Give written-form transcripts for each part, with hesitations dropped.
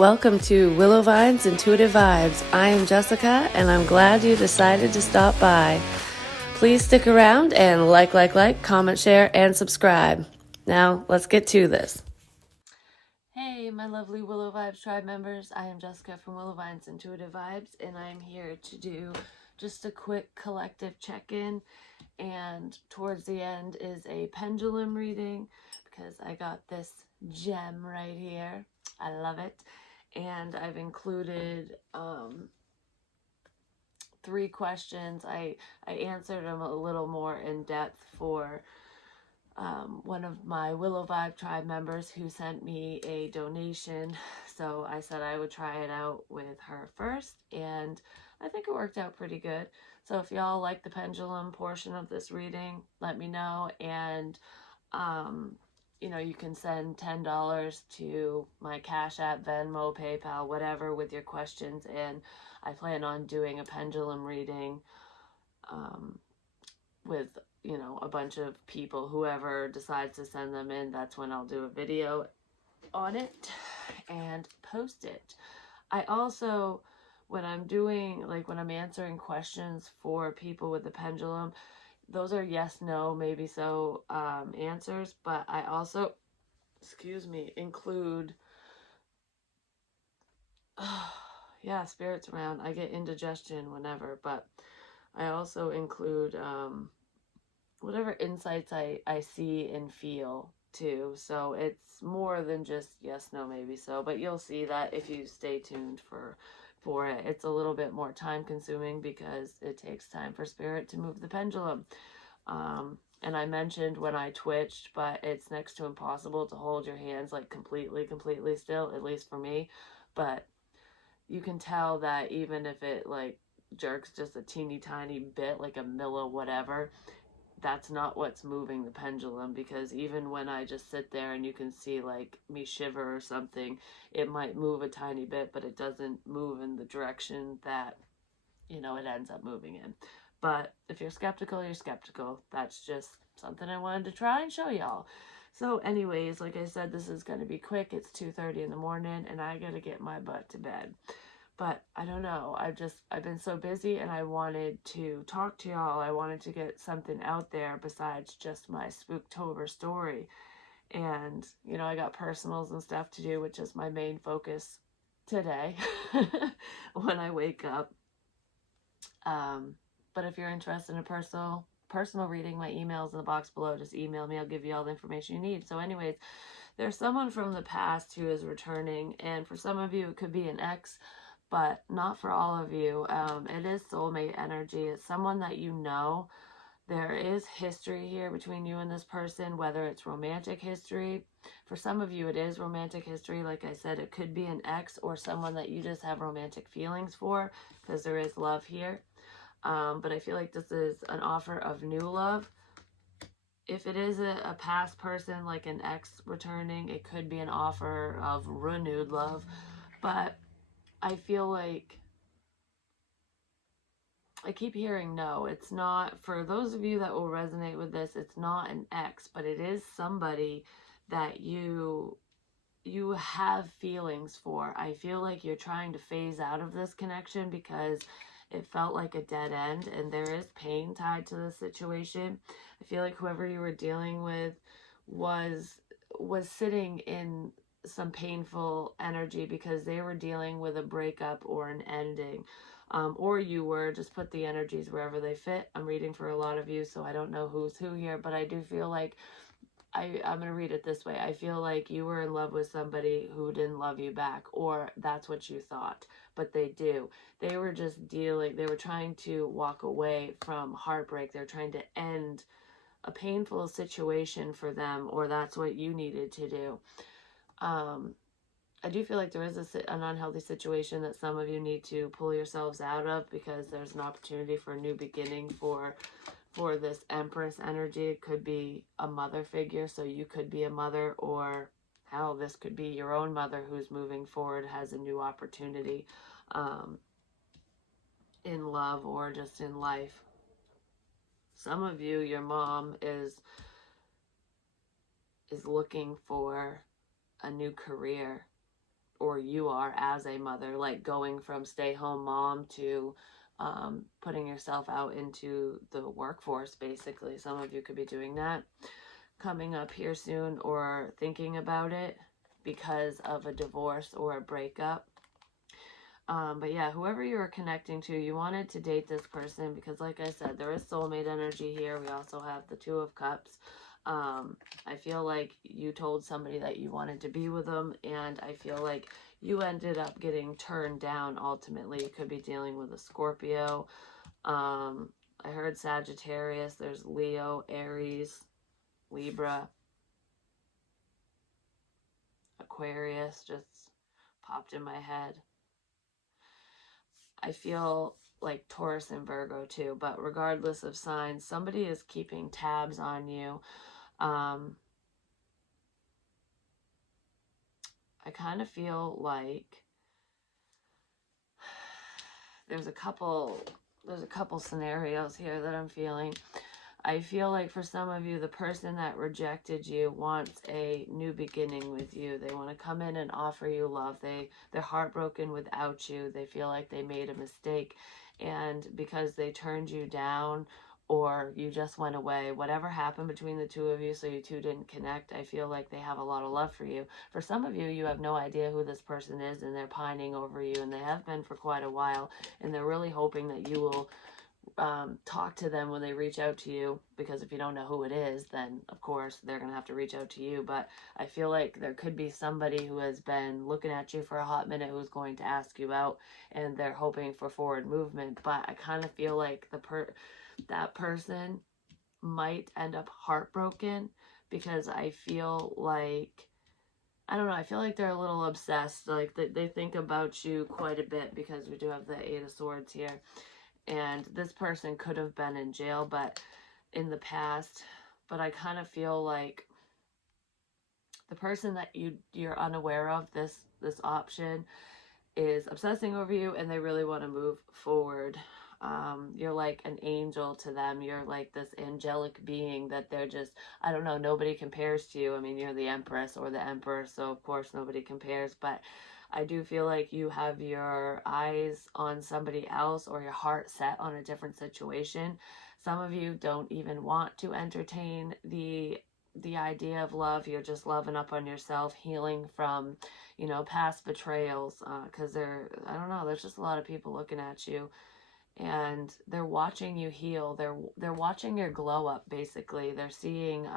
Welcome to Willow Vine's Intuitive Vibes. I am Jessica, and I'm glad you decided to stop by. Please stick around and like, comment, share, and subscribe. Now, let's get to this. Hey, my lovely Willow Vibes tribe members. I am Jessica from Willow Vine's Intuitive Vibes, and I'm here to do just a quick collective check-in. And towards the end is a pendulum reading because I got this gem right here. I love it. And I've included 3 questions. I answered them a little more in depth for one of my Willow Vibe tribe members who sent me a donation. So I said I would try it out with her first, and I think it worked out pretty good. So if y'all like the pendulum portion of this reading, let me know. And you can send $10 to my Cash App, Venmo, PayPal, whatever, with your questions. And I plan on doing a pendulum reading with, a bunch of people. Whoever decides to send them in, that's when I'll do a video on it and post it. I also, when I'm answering questions for people with the pendulum, those are yes, no, maybe so answers, but I also, include, spirits around. I get indigestion whenever, but I also include whatever insights I see and feel too. So it's more than just yes, no, maybe so, but you'll see that if you stay tuned for it. It's a little bit more time consuming because it takes time for spirit to move the pendulum. And I mentioned when I twitched, but it's next to impossible to hold your hands like completely still, at least for me. But you can tell that even if it like jerks just a teeny tiny bit, like a milli whatever, that's not what's moving the pendulum, because even when I just sit there and you can see like me shiver or something, it might move a tiny bit, but it doesn't move in the direction that, it ends up moving in. But if you're skeptical, you're skeptical. That's just something I wanted to try and show y'all. So anyways, like I said, this is going to be quick. It's 2:30 in the morning and I got to get my butt to bed. But I don't know. I've been so busy and I wanted to talk to y'all. I wanted to get something out there besides just my Spooktober story. And, I got personals and stuff to do, which is my main focus today when I wake up. But if you're interested in a personal reading, my email's in the box below. Just email me. I'll give you all the information you need. So anyways, there's someone from the past who is returning, and for some of you it could be an ex, but not for all of you. It is soulmate energy. It's someone that you know. There is history here between you and this person, whether it's romantic history. For some of you, it is romantic history. Like I said, it could be an ex or someone that you just have romantic feelings for, because there is love here. But I feel like this is an offer of new love. If it is a past person, like an ex returning, it could be an offer of renewed love. But I feel like I keep hearing no. It's not, for those of you that will resonate with this, it's not an ex, but it is somebody that you have feelings for. I feel like you're trying to phase out of this connection because it felt like a dead end and there is pain tied to the situation. I feel like whoever you were dealing with was sitting in some painful energy because they were dealing with a breakup or an ending. Or you were, just put the energies wherever they fit. I'm reading for a lot of you, so I don't know who's who here, but I do feel like I'm going to read it this way. I feel like you were in love with somebody who didn't love you back, or that's what you thought, but they do. They were they were trying to walk away from heartbreak. They're trying to end a painful situation for them, or that's what you needed to do. I do feel like there is an unhealthy situation that some of you need to pull yourselves out of, because there's an opportunity for a new beginning for this Empress energy. It could be a mother figure, so you could be a mother, or hell, this could be your own mother who's moving forward, has a new opportunity in love or just in life. Some of you, your mom is looking for a new career. or you are as a mother, like going from stay-home mom to putting yourself out into the workforce, basically. Some of you could be doing that coming up here soon, or thinking about it because of a divorce or a breakup. But yeah, whoever you were connecting to, you wanted to date this person because, like I said, there is soulmate energy here. We also have the Two of Cups. I feel like you told somebody that you wanted to be with them, and I feel like you ended up getting turned down ultimately. You could be dealing with a Scorpio. I heard Sagittarius. There's Leo, Aries, Libra, Aquarius just popped in my head. I feel like Taurus and Virgo too, but regardless of signs, somebody is keeping tabs on you. I kind of feel like there's a couple scenarios here that I'm feeling. I feel like for some of you, the person that rejected you wants a new beginning with you. They want to come in and offer you love. They're heartbroken without you. They feel like they made a mistake, and because they turned you down or you just went away, whatever happened between the two of you, so you two didn't connect, I feel like they have a lot of love for you. For some of you, you have no idea who this person is, and they're pining over you, and they have been for quite a while, and they're really hoping that you will talk to them when they reach out to you, because if you don't know who it is, then of course they're gonna have to reach out to you. But I feel like there could be somebody who has been looking at you for a hot minute who's going to ask you out, and they're hoping for forward movement. But I kind of feel like that person might end up heartbroken, because I feel like, I don't know, I feel like they're a little obsessed. Like they think about you quite a bit, because we do have the Eight of Swords here. And this person could have been in jail, but in the past, but I kind of feel like the person that you're unaware of, this option, is obsessing over you, and they really want to move forward. You're like an angel to them. You're like this angelic being that they're just, I don't know, nobody compares to you. I mean, you're the Empress or the Emperor, so of course nobody compares, but I do feel like you have your eyes on somebody else, or your heart set on a different situation. Some of you don't even want to entertain the idea of love. You're just loving up on yourself, healing from, past betrayals, because I don't know, there's just a lot of people looking at you, and they're watching you heal. They're watching your glow up, basically. They're seeing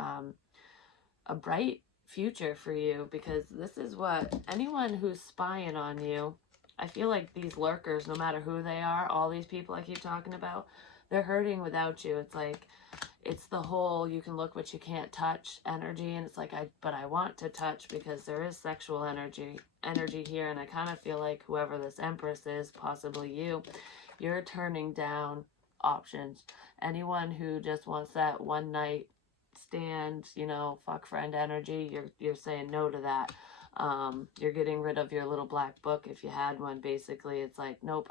a bright future for you, because this is what anyone who's spying on you, I feel like these lurkers, no matter who they are, all these people I keep talking about, they're hurting without you. It's like, it's the whole you can look but you can't touch energy, and it's like, but I want to touch, because there is sexual energy here, and I kind of feel like whoever this Empress is, possibly you're turning down options. Anyone who just wants that one night stand, fuck friend energy, you're saying no to that. You're getting rid of your little black book, if you had one. Basically, it's like, nope,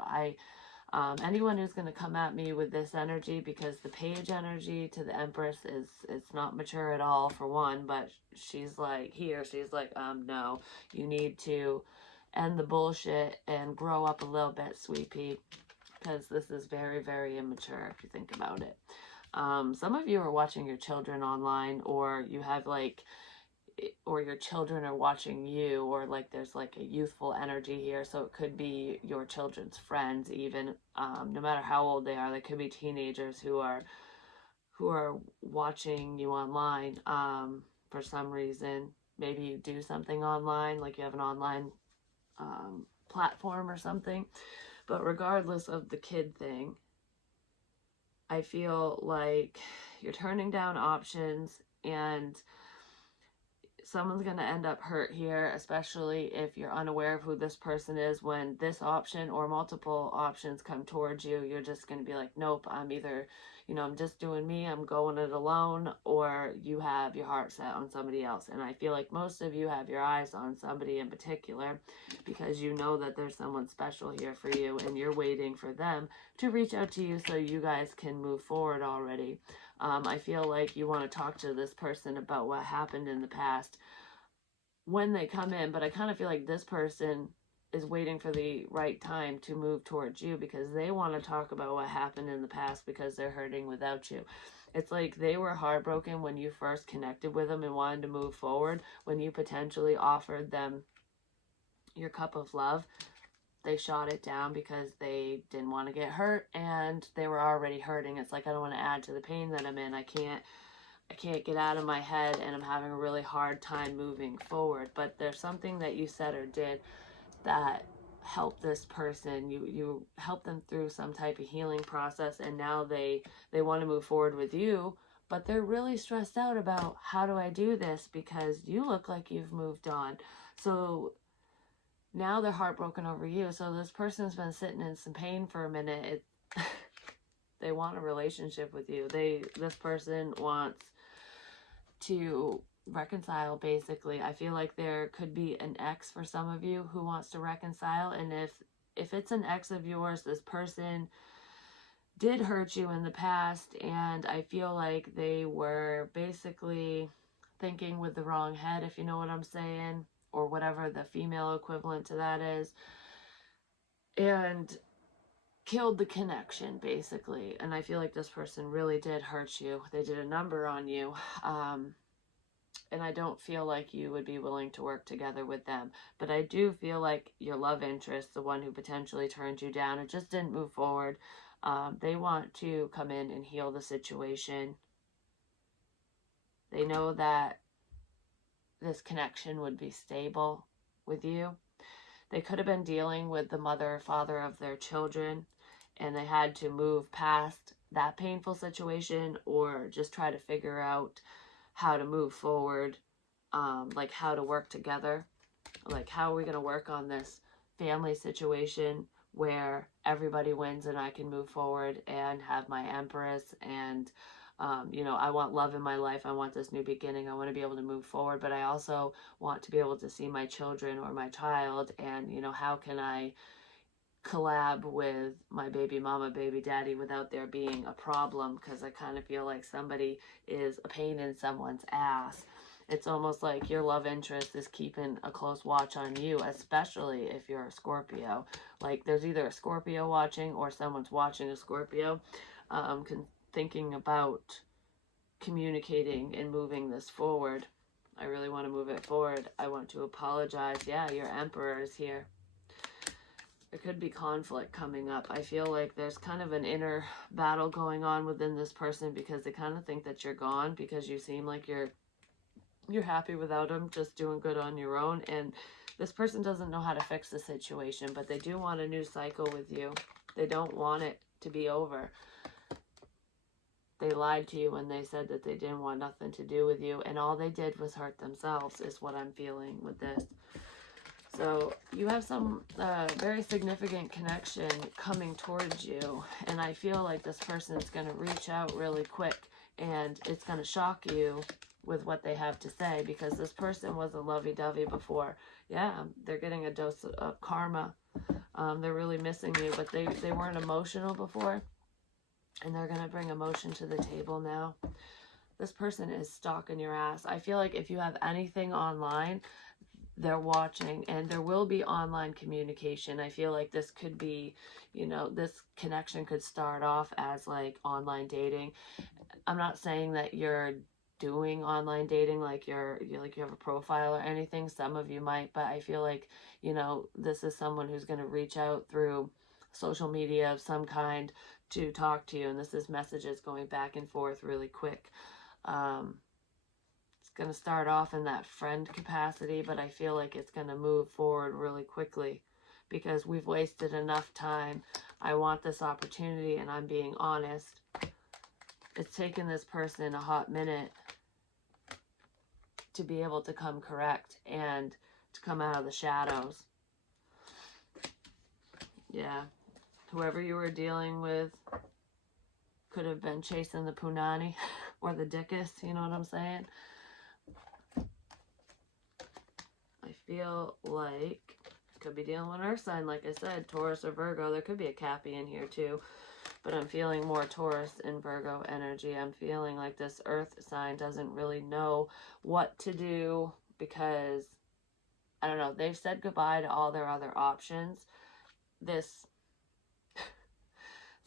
anyone who's going to come at me with this energy, because the Page energy to the Empress it's not mature at all, for one, but she's like, no, you need to end the bullshit and grow up a little bit, sweet pea, because this is very, very immature if you think about it. Some of you are watching your children online, or you have or your children are watching you, or like there's like a youthful energy here, so it could be your children's friends even. No matter how old they are, they could be teenagers who are watching you online for some reason. Maybe you do something online, like you have an online platform or something. But regardless of the kid thing, I feel like you're turning down options, and someone's going to end up hurt here, especially if you're unaware of who this person is. When this option or multiple options come towards you, you're just going to be like, nope, I'm either, I'm just doing me, I'm going it alone, or you have your heart set on somebody else. And I feel like most of you have your eyes on somebody in particular, because you know that there's someone special here for you, and you're waiting for them to reach out to you so you guys can move forward already. I feel like you want to talk to this person about what happened in the past. when they come in, but I kind of feel like this person is waiting for the right time to move towards you because they want to talk about what happened in the past because they're hurting without you. It's like they were heartbroken when you first connected with them and wanted to move forward, when you potentially offered them your cup of love. They shot it down because they didn't want to get hurt and they were already hurting. It's like, I don't want to add to the pain that I'm in. I can't get out of my head and I'm having a really hard time moving forward. But there's something that you said or did that helped this person. You helped them through some type of healing process, and now they want to move forward with you, but they're really stressed out about, how do I do this, because you look like you've moved on. So now they're heartbroken over you. So this person's been sitting in some pain for a minute. They want a relationship with you. This person wants to reconcile, basically. I feel like there could be an ex for some of you who wants to reconcile, and if it's an ex of yours, this person did hurt you in the past, and I feel like they were basically thinking with the wrong head, if you know what I'm saying, or whatever the female equivalent to that is, and killed the connection, basically. And I feel like this person really did hurt you. They did a number on you. And I don't feel like you would be willing to work together with them. But I do feel like your love interest, the one who potentially turned you down, it just didn't move forward. They want to come in and heal the situation. They know that this connection would be stable with you. They could have been dealing with the mother or father of their children, and they had to move past that painful situation, or just try to figure out how to move forward, like how to work together. Like, how are we going to work on this family situation where everybody wins and I can move forward and have my empress, and I want love in my life. I want this new beginning. I want to be able to move forward, but I also want to be able to see my children or my child, and how can I collab with my baby mama, baby daddy, without there being a problem, because I kind of feel like somebody is a pain in someone's ass. It's almost like your love interest is keeping a close watch on you, especially if you're a Scorpio. Like, there's either a Scorpio watching or someone's watching a Scorpio, thinking about communicating and moving this forward. I really want to move it forward. I want to apologize. Yeah, your Emperor is here. There could be conflict coming up. I feel like there's kind of an inner battle going on within this person, because they kind of think that you're gone, because you seem like you're happy without them, just doing good on your own. And this person doesn't know how to fix the situation, but they do want a new cycle with you. They don't want it to be over. They lied to you when they said that they didn't want nothing to do with you, and all they did was hurt themselves, is what I'm feeling with this. So you have some very significant connection coming towards you, and I feel like this person is going to reach out really quick, and it's going to shock you with what they have to say, because this person wasn't lovey-dovey before. Yeah, they're getting a dose of karma. They're really missing you, but they weren't emotional before, and they're going to bring emotion to the table now. This person is stalking your ass. I feel like if you have anything online, they're watching, and there will be online communication. I feel like this could be, this connection could start off as like online dating. I'm not saying that you're doing online dating, like you have a profile or anything. Some of you might, but I feel like, this is someone who's going to reach out through social media of some kind to talk to you, and this is messages going back and forth really quick. Going to start off in that friend capacity, but I feel like it's going to move forward really quickly, because we've wasted enough time. I want this opportunity, and I'm being honest. It's taken this person a hot minute to be able to come correct and to come out of the shadows. Yeah, whoever you were dealing with could have been chasing the punani or the dickus, you know what I'm saying? I feel like could be dealing with an earth sign, like I said, Taurus or Virgo. There could be a Cappy in here too, but I'm feeling more Taurus and Virgo energy. I'm feeling like this earth sign doesn't really know what to do, because I don't know, they've said goodbye to all their other options. This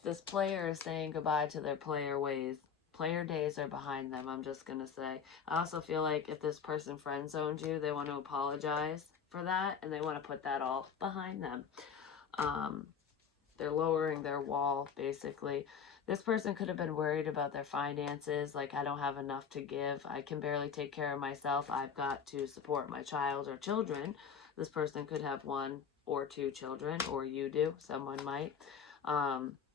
this player is saying goodbye to their player ways. Player days are behind them, I'm just going to say. I also feel like if this person friend zoned you, they want to apologize for that, and they want to put that all behind them. They're lowering their wall, basically. This person could have been worried about their finances, like, I don't have enough to give. I can barely take care of myself. I've got to support my child or children. This person could have 1 or 2 children, or you do. Someone might.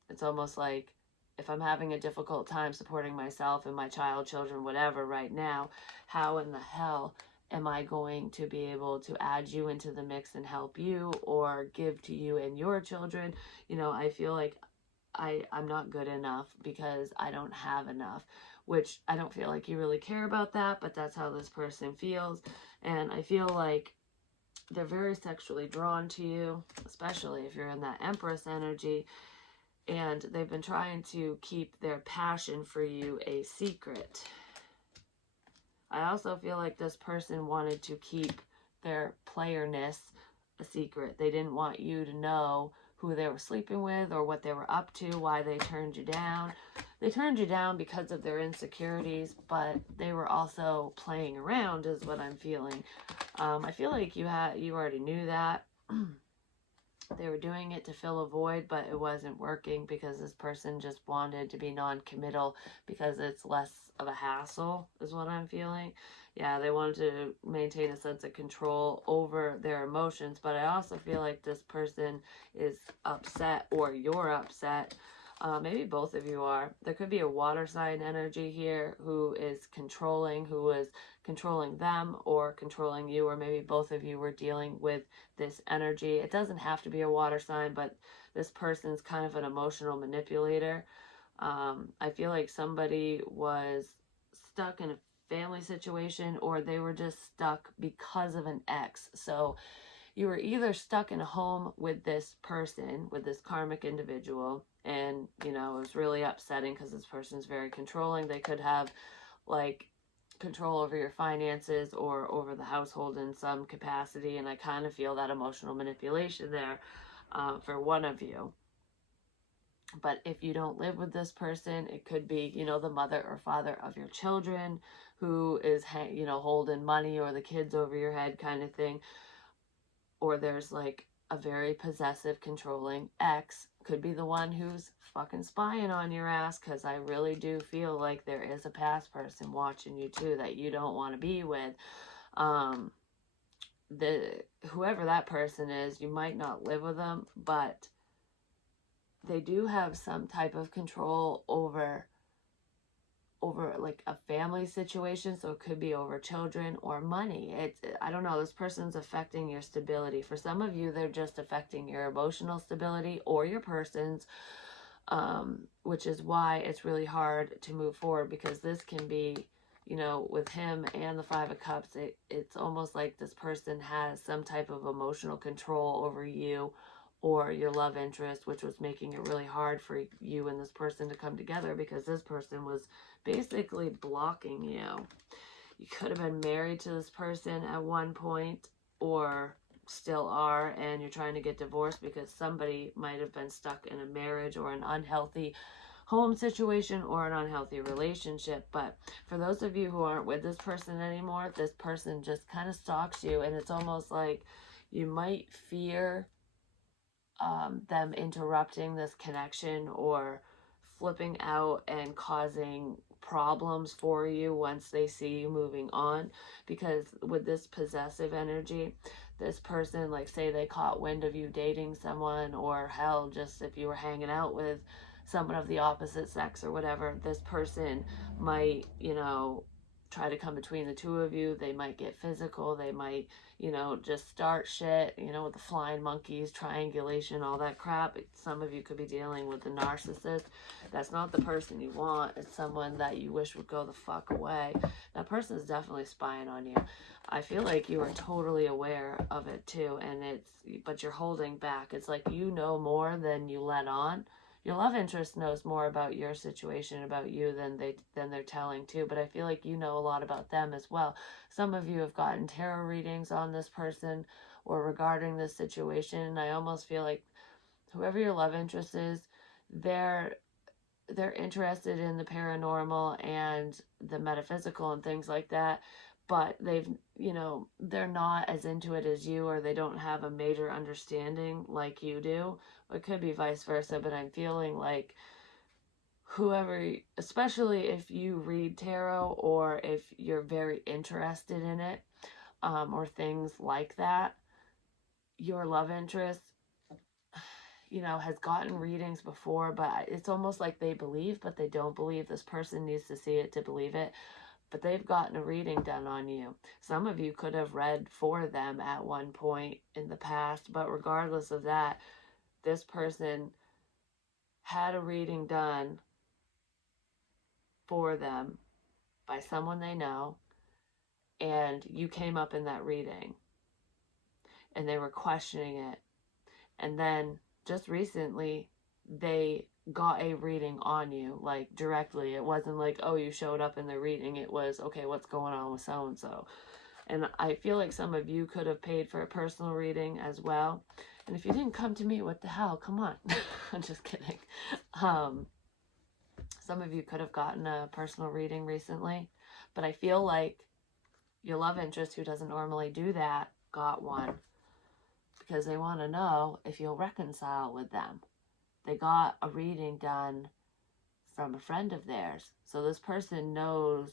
It's almost like, if I'm having a difficult time supporting myself and my child, children, whatever right now, how in the hell am I going to be able to add you into the mix and help you or give to you and your children? You know, I feel like I'm not good enough because I don't have enough, which I don't feel like you really care about that, but that's how this person feels. And I feel like they're very sexually drawn to you, especially if you're in that Empress energy, and they've been trying to keep their passion for you a secret. I also feel like this person wanted to keep their playerness a secret. They didn't want you to know who they were sleeping with or what they were up to, why they turned you down. They turned you down because of their insecurities, but they were also playing around is what I'm feeling. I feel like you already knew that. They were doing it to fill a void, but it wasn't working because this person just wanted to be non-committal because it's less of a hassle, is what I'm feeling. Yeah, they wanted to maintain a sense of control over their emotions, but I also feel like this person is upset, or you're upset. Maybe both of you are. There could be a water sign energy here who is controlling them or controlling you, or maybe both of you were dealing with this energy. It doesn't have to be a water sign, but this person's kind of an emotional manipulator. I feel like somebody was stuck in a family situation, or they were just stuck because of an ex. So you were either stuck in a home with this person, with this karmic individual, and, you know, it was really upsetting because this person's very controlling. They could have, like, control over your finances or over the household in some capacity, and I kind of feel that emotional manipulation there for one of you. But if you don't live with this person, it could be, you know, the mother or father of your children who is, you know, holding money, or the kids over your head kind of thing. Or there's like a very possessive, controlling ex. Could be the one who's fucking spying on your ass, because I really do feel like there is a past person watching you too that you don't want to be with. Whoever that person is, you might not live with them, but they do have some type of control over like a family situation. So it could be over children or money. I don't know, this person's affecting your stability. For some of you, they're just affecting your emotional stability or your person's, which is why it's really hard to move forward, because this can be, you know, with him and the 5 of Cups, it's almost like this person has some type of emotional control over you or your love interest, which was making it really hard for you and this person to come together, because this person was basically blocking you. You could have been married to this person at one point, or still are, and you're trying to get divorced because somebody might have been stuck in a marriage or an unhealthy home situation or an unhealthy relationship. But for those of you who aren't with this person anymore, this person just kind of stalks you, and it's almost like you might fear them interrupting this connection or flipping out and causing problems for you once they see you moving on. Because with this possessive energy, this person, like, say they caught wind of you dating someone, or hell, just if you were hanging out with someone of the opposite sex or whatever, this person might, you know, try to come between the two of you. They might get physical. They might, you know, just start shit, you know, with the flying monkeys, triangulation, all that crap. Some of you could be dealing with the narcissist. That's not the person you want. It's someone that you wish would go the fuck away. That person is definitely spying on you. I feel like you are totally aware of it too, but you're holding back. It's like you know more than you let on. your love interest knows more about your situation, about you, than they're telling too. But I feel like you know a lot about them as well. Some of you have gotten tarot readings on this person or regarding this situation. And I almost feel like whoever your love interest is, they're interested in the paranormal and the metaphysical and things like that, but they're not as into it as you, or they don't have a major understanding like you do. It could be vice versa, but I'm feeling like whoever, especially if you read tarot or if you're very interested in it, or things like that, your love interest has gotten readings before, but it's almost like they believe, but they don't believe. This person needs to see it to believe it, but they've gotten a reading done on you. Some of you could have read for them at one point in the past, but regardless of that, this person had a reading done for them by someone they know, and you came up in that reading, and they were questioning it. And then just recently, they got a reading on you, like directly. It wasn't like, oh, you showed up in the reading. It was, okay, what's going on with so and so? And I feel like some of you could have paid for a personal reading as well. And if you didn't come to me, what the hell? Come on. I'm just kidding. Some of you could have gotten a personal reading recently, but I feel like your love interest, who doesn't normally do that, got one because they want to know if you'll reconcile with them. They got a reading done from a friend of theirs. So this person knows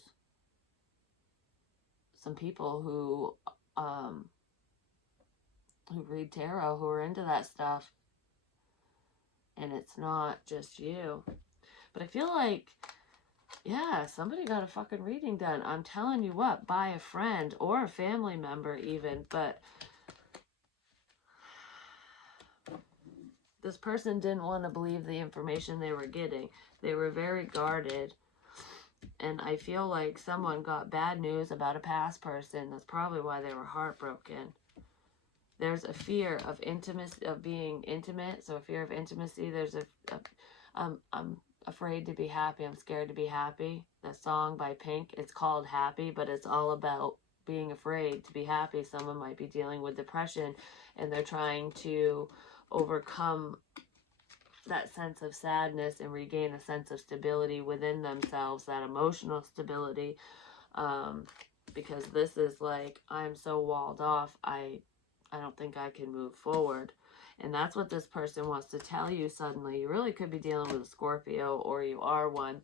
some people who read tarot, who are into that stuff. And it's not just you. But I feel like, yeah, somebody got a fucking reading done. I'm telling you what, by a friend or a family member even. But this person didn't want to believe the information they were getting. They were very guarded. And I feel like someone got bad news about a past person. That's probably why they were heartbroken. There's a fear of intimacy, of being intimate. So a fear of intimacy. There's I'm afraid to be happy. I'm scared to be happy. That song by Pink, it's called Happy, but it's all about being afraid to be happy. Someone might be dealing with depression, and they're trying to overcome that sense of sadness and regain a sense of stability within themselves, that emotional stability, because this is like, I'm so walled off, I don't think I can move forward. And that's what this person wants to tell you suddenly. You really could be dealing with a Scorpio, or you are one.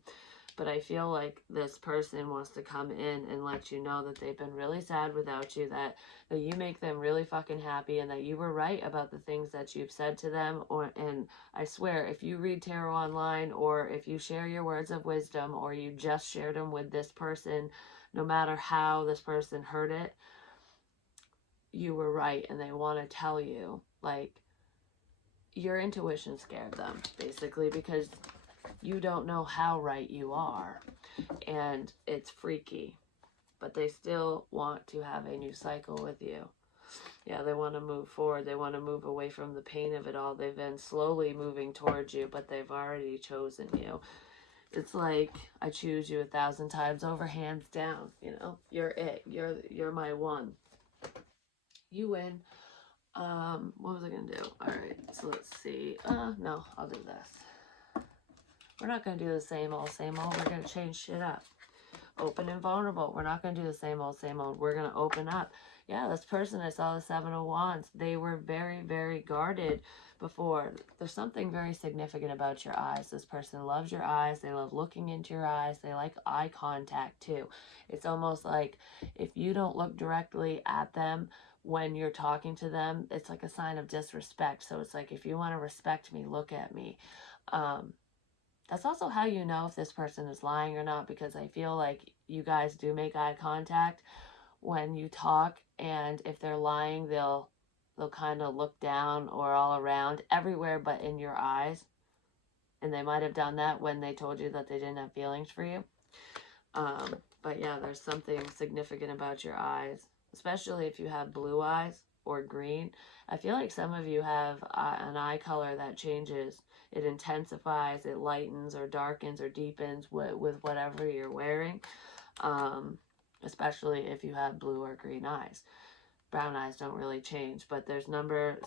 But I feel like this person wants to come in and let you know that they've been really sad without you, that you make them really fucking happy, and that you were right about the things that you've said to them. And I swear, if you read tarot online, or if you share your words of wisdom, or you just shared them with this person, no matter how this person heard it, you were right, and they want to tell you, like, your intuition scared them, basically, because you don't know how right you are, and it's freaky, but they still want to have a new cycle with you. Yeah, they want to move forward. They want to move away from the pain of it all. They've been slowly moving towards you, but they've already chosen you. It's like, I choose you 1,000 times over, hands down. You're it. You're my one. You win. What was I gonna do? All right, so let's see. No, I'll do this. We're not gonna do the same old. We're gonna change shit up. Open and vulnerable. We're not gonna do the same old. We're gonna open up. Yeah, this person, I saw the Seven of Wands. They were very, very guarded before. There's something very significant about your eyes. This person loves your eyes. They love looking into your eyes. They like eye contact too. It's almost like if you don't look directly at them when you're talking to them, it's like a sign of disrespect. So it's like, if you want to respect me, look at me. That's also how you know if this person is lying or not, because I feel like you guys do make eye contact when you talk, and if they're lying, they'll kind of look down or all around, everywhere but in your eyes. And they might have done that when they told you that they didn't have feelings for you. But yeah, there's something significant about your eyes, especially if you have blue eyes or green. I feel like some of you have an eye color that changes. It intensifies, it lightens or darkens or deepens with whatever you're wearing, especially if you have blue or green eyes. Brown eyes don't really change, but there's number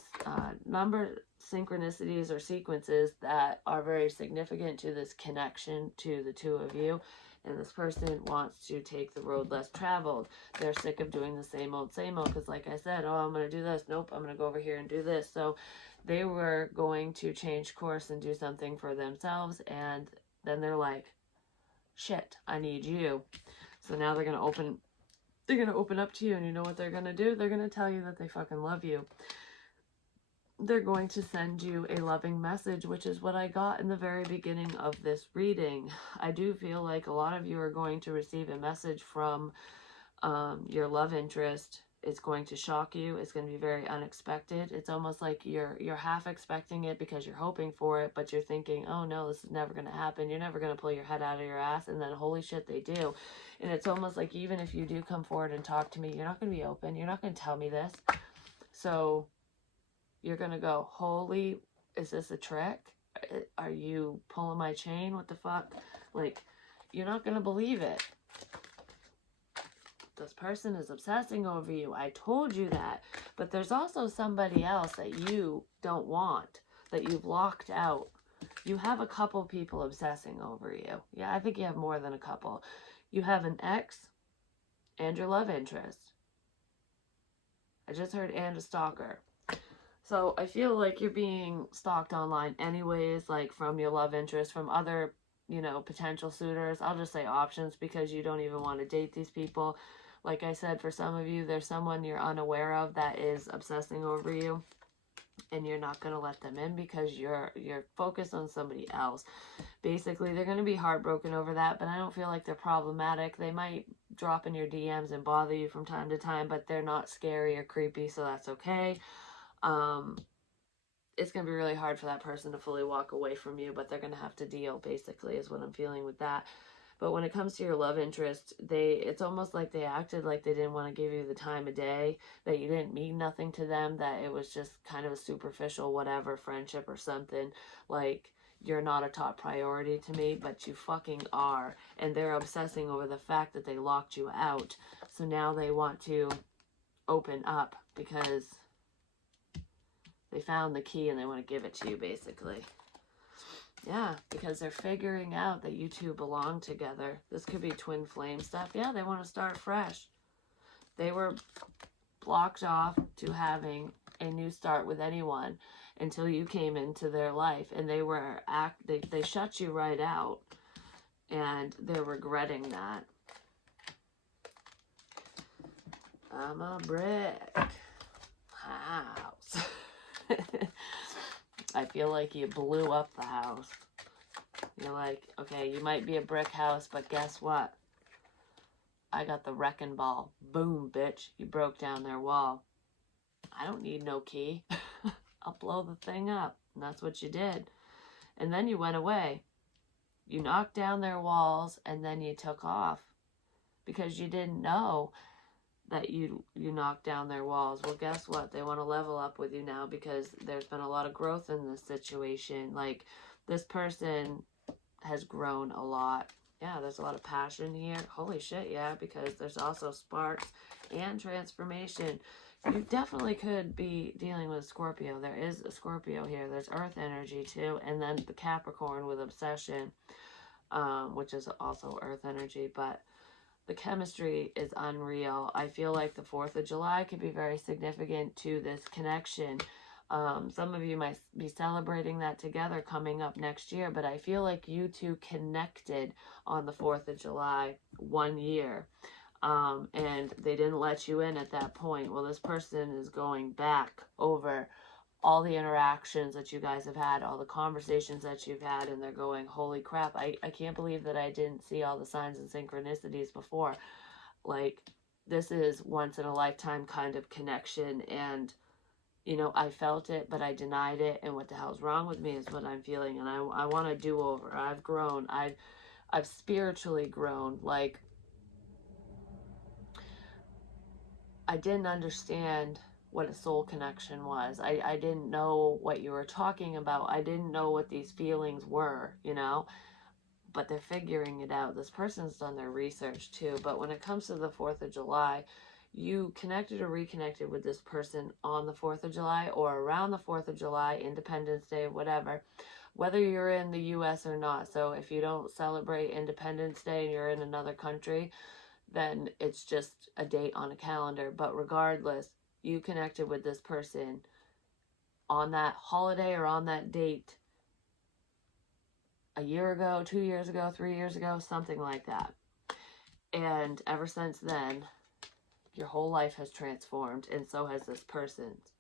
synchronicities or sequences that are very significant to this connection to the two of you. And this person wants to take the road less traveled. They're sick of doing the same old, because like I said, oh, I'm going to do this. Nope, I'm going to go over here and do this. So they were going to change course and do something for themselves. And then they're like, shit, I need you. So now they're going to open up to you, and you know what they're going to do? They're going to tell you that they fucking love you. They're going to send you a loving message, which is what I got in the very beginning of this reading. I do feel like a lot of you are going to receive a message from your love interest. It's going to shock you. It's going to be very unexpected. It's almost like you're half expecting it because you're hoping for it, but you're thinking, oh no, this is never going to happen. You're never going to pull your head out of your ass, and then holy shit, they do. And it's almost like even if you do come forward and talk to me, you're not going to be open. You're not going to tell me this. So you're going to go, holy, is this a trick? Are you pulling my chain? What the fuck? Like, you're not going to believe it. This person is obsessing over you. I told you that. But there's also somebody else that you don't want, that you've locked out. You have a couple people obsessing over you. Yeah, I think you have more than a couple. You have an ex and your love interest. I just heard and a stalker. So I feel like you're being stalked online anyways, like from your love interest, from other, potential suitors. I'll just say options because you don't even want to date these people. Like I said, for some of you, there's someone you're unaware of that is obsessing over you, and you're not going to let them in because you're focused on somebody else. Basically, they're going to be heartbroken over that, but I don't feel like they're problematic. They might drop in your DMs and bother you from time to time, but they're not scary or creepy, so that's okay. It's going to be really hard for that person to fully walk away from you, but they're going to have to deal, basically, is what I'm feeling with that. But when it comes to your love interest, it's almost like they acted like they didn't want to give you the time of day, that you didn't mean nothing to them, that it was just kind of a superficial whatever friendship or something. Like, you're not a top priority to me, but you fucking are. And they're obsessing over the fact that they locked you out. So now they want to open up because they found the key and they want to give it to you, basically. Yeah, because they're figuring out that you two belong together. This could be twin flame stuff. Yeah, they want to start fresh. They were blocked off to having a new start with anyone until you came into their life, and they shut you right out, and they're regretting that. I'm a brick house. I feel like you blew up the house. You're like, okay, you might be a brick house, but guess what? I got the wrecking ball. Boom, bitch. You broke down their wall. I don't need no key. I'll blow the thing up. And that's what you did. And then you went away. You knocked down their walls, and then you took off. Because you didn't know that you knocked down their walls. Well, guess what? They want to level up with you now because there's been a lot of growth in this situation. Like, this person has grown a lot. Yeah, there's a lot of passion here. Holy shit, yeah, because there's also sparks and transformation. You definitely could be dealing with a Scorpio. There is a Scorpio here. There's earth energy too, and then the Capricorn with obsession, which is also earth energy, but the chemistry is unreal. I feel like the 4th of July could be very significant to this connection. Some of you might be celebrating that together coming up next year, but I feel like you two connected on the 4th of July 1 year, and they didn't let you in at that point. Well, this person is going back over all the interactions that you guys have had, all the conversations that you've had, and they're going, holy crap, I can't believe that I didn't see all the signs and synchronicities before. Like, this is once in a lifetime kind of connection, and I felt it, but I denied it, and what the hell's wrong with me is what I'm feeling, and I want a do-over. I've grown. I've spiritually grown. Like, I didn't understand what a soul connection was. I didn't know what you were talking about. I didn't know what these feelings were, you know, but they're figuring it out. This person's done their research too. But when it comes to the 4th of July, you connected or reconnected with this person on the 4th of July or around the 4th of July, Independence Day, whatever, whether you're in the US or not. So if you don't celebrate Independence Day and you're in another country, then it's just a date on a calendar. But regardless, you connected with this person on that holiday or on that date a year ago, 2 years ago, 3 years ago, something like that. And ever since then, your whole life has transformed, and so has this person's.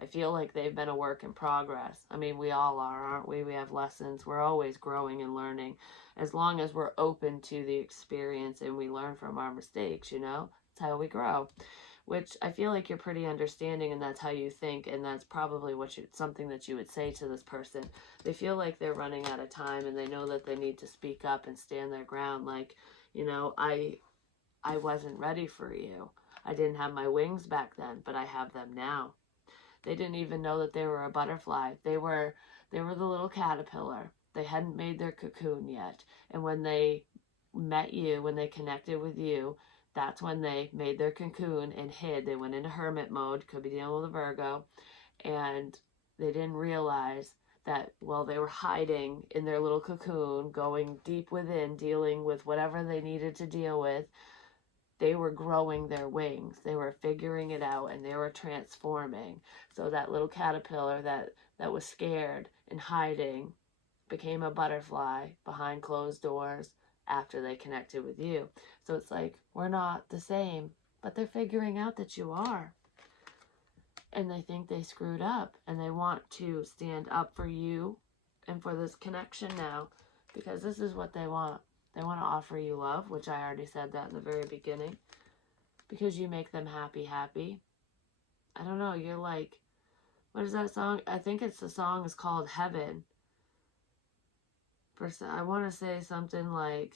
I feel like they've been a work in progress. I mean, we all are, aren't we? We have lessons. We're always growing and learning. As long as we're open to the experience and we learn from our mistakes, you know? That's how we grow. Which I feel like you're pretty understanding, and that's how you think, and that's probably something that you would say to this person. They feel like they're running out of time, and they know that they need to speak up and stand their ground. Like, you know, I wasn't ready for you. I didn't have my wings back then, but I have them now. They didn't even know that they were a butterfly. They were the little caterpillar. They hadn't made their cocoon yet. And when they met you, when they connected with you, that's when they made their cocoon and hid. They went into hermit mode, could be dealing with a Virgo, and they didn't realize that while they were hiding in their little cocoon, going deep within, dealing with whatever they needed to deal with, they were growing their wings. They were figuring it out, and they were transforming. So that little caterpillar that was scared and hiding became a butterfly behind closed doors after they connected with you. So it's like, we're not the same, but they're figuring out that you are. And they think they screwed up, and they want to stand up for you and for this connection now, because this is what they want. They want to offer you love, which I already said that in the very beginning, because you make them happy. I don't know, you're like, what is that song? I think it's the song is called Heaven. I want to say something like,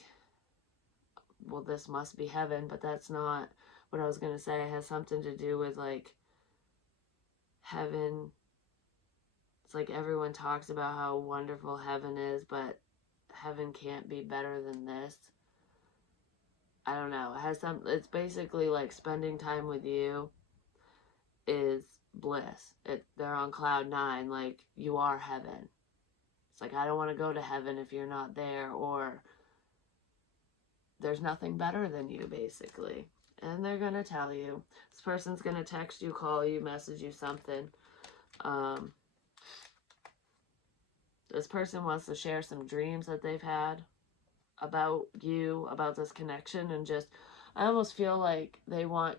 well, this must be heaven, but that's not what I was going to say. It has something to do with like heaven. It's like everyone talks about how wonderful heaven is, but heaven can't be better than this. I don't know. It's basically like spending time with you is bliss. They're on cloud 9, like you are heaven. It's like, I don't want to go to heaven if you're not there, or there's nothing better than you, basically. And they're going to tell you. This person's going to text you, call you, message you something. This person wants to share some dreams that they've had about you, about this connection, and just, I almost feel like they want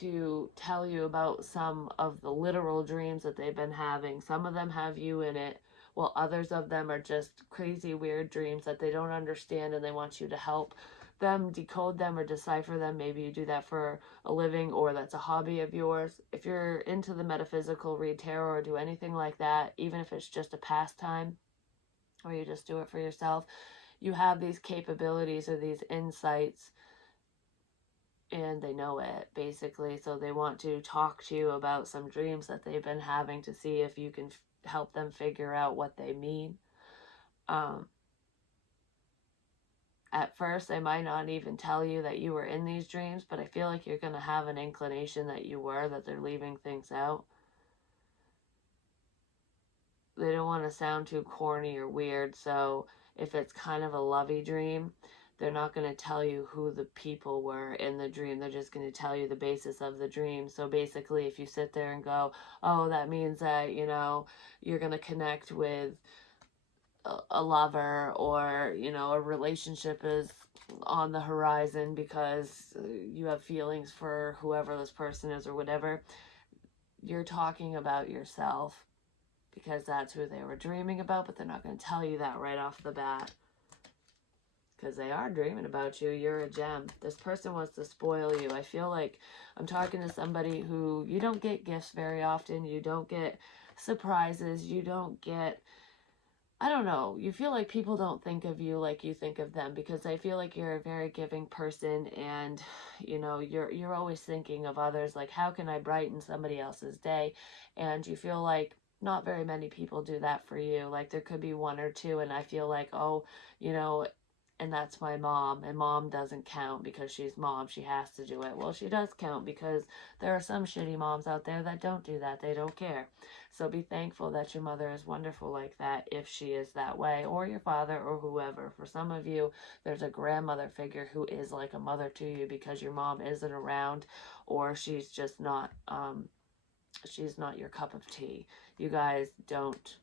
to tell you about some of the literal dreams that they've been having. Some of them have you in it, while others of them are just crazy, weird dreams that they don't understand, and they want you to help them decode them or decipher them. Maybe you do that for a living, or that's a hobby of yours. If you're into the metaphysical, read tarot or do anything like that, even if it's just a pastime, or you just do it for yourself, you have these capabilities or these insights, and they know it, basically. So they want to talk to you about some dreams that they've been having to see if you can help them figure out what they mean. At first, they might not even tell you that you were in these dreams, but I feel like you're going to have an inclination that you were, that they're leaving things out. They don't want to sound too corny or weird, so if it's kind of a lovey dream, they're not going to tell you who the people were in the dream. They're just going to tell you the basis of the dream. So basically, if you sit there and go, oh, that means that, you know, you're going to connect with a lover, or, you know, a relationship is on the horizon because you have feelings for whoever this person is or whatever, you're talking about yourself, because that's who they were dreaming about, but they're not going to tell you that right off the bat, because they are dreaming about you. You're a gem. This person wants to spoil you. I feel like I'm talking to somebody who, you don't get gifts very often. You don't get surprises. You don't get I don't know, you feel like people don't think of you like you think of them, because I feel like you're a very giving person, and you're always thinking of others, like how can I brighten somebody else's day, and you feel like not very many people do that for you. Like there could be one or two, and I feel like, oh, you know, and that's my mom, and mom doesn't count because she's mom, she has to do it. Well, she does count, because there are some shitty moms out there that don't do that, they don't care. So be thankful that your mother is wonderful like that, if she is that way, or your father, or whoever. For some of you, there's a grandmother figure who is like a mother to you because your mom isn't around, or she's just not she's not your cup of tea. You guys don't,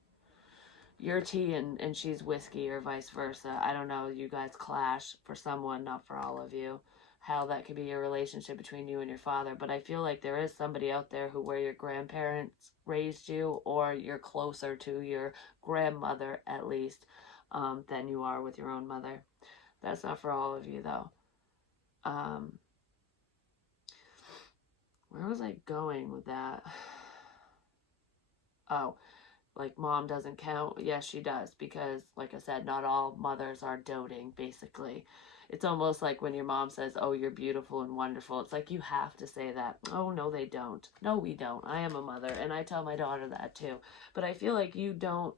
you're tea and she's whiskey, or vice versa. I don't know, you guys clash for someone, not for all of you. How that could be a relationship between you and your father, but I feel like there is somebody out there who, where your grandparents raised you, or you're closer to your grandmother at least, than you are with your own mother. That's not for all of you though. Um, where was I going with that? Oh, like mom doesn't count. Yes, she does, because like I said, not all mothers are doting, basically. It's almost like when your mom says, oh, you're beautiful and wonderful, it's like you have to say that. Oh, no, they don't. No, we don't. I am a mother, and I tell my daughter that too. But I feel like you don't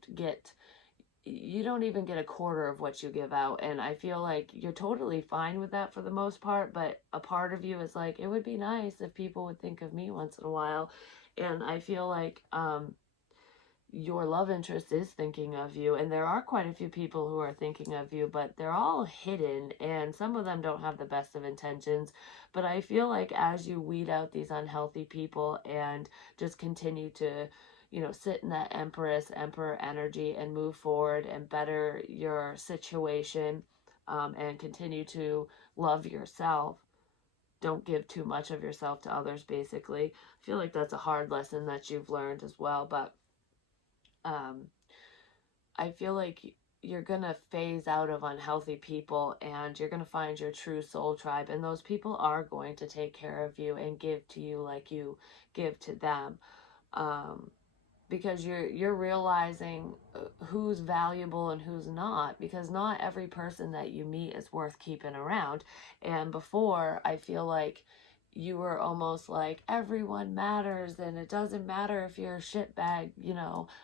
even get a quarter of what you give out, and I feel like you're totally fine with that for the most part, but a part of you is like, it would be nice if people would think of me once in a while. And I feel like your love interest is thinking of you, and there are quite a few people who are thinking of you, but they're all hidden, and some of them don't have the best of intentions. But I feel like as you weed out these unhealthy people and just continue to sit in that emperor energy and move forward and better your situation, and continue to love yourself, don't give too much of yourself to others, basically. I feel like that's a hard lesson that you've learned as well, but um, I feel like you're going to phase out of unhealthy people, and you're going to find your true soul tribe, and those people are going to take care of you and give to you like you give to them. Um, because you're realizing who's valuable and who's not, because not every person that you meet is worth keeping around. And before, I feel like you were almost like, everyone matters, and it doesn't matter if you're a shitbag,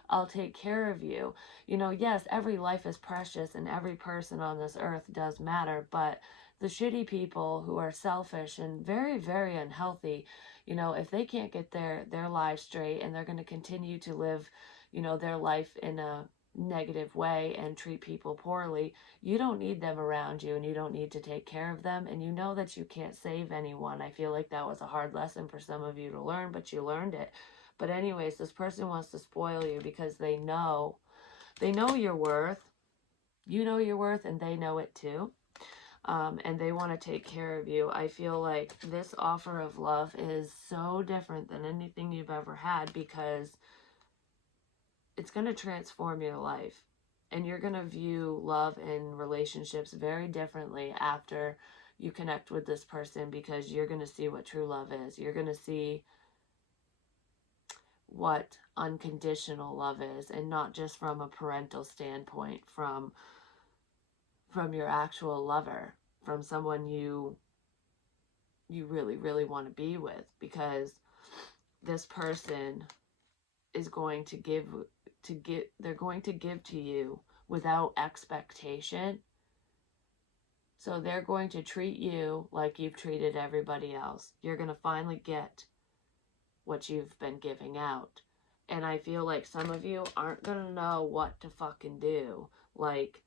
I'll take care of you. Yes, every life is precious, and every person on this earth does matter, but the shitty people who are selfish and very, very unhealthy, if they can't get their lives straight, and they're going to continue to live, their life in a negative way and treat people poorly, you don't need them around you, and you don't need to take care of them, and you know that you can't save anyone. I feel like that was a hard lesson for some of you to learn, but you learned it. But anyways, this person wants to spoil you because they know your worth. You know your worth, and they know it too. And they want to take care of you. I feel like this offer of love is so different than anything you've ever had, because it's going to transform your life. And you're going to view love and relationships very differently after you connect with this person, because you're going to see what true love is. You're going to see what unconditional love is, and not just from a parental standpoint, from your actual lover, from someone you really, really want to be with, because this person is going to they're going to give to you without expectation. So they're going to treat you like you've treated everybody else. You're going to finally get what you've been giving out. And I feel like some of you aren't going to know what to fucking do. Like,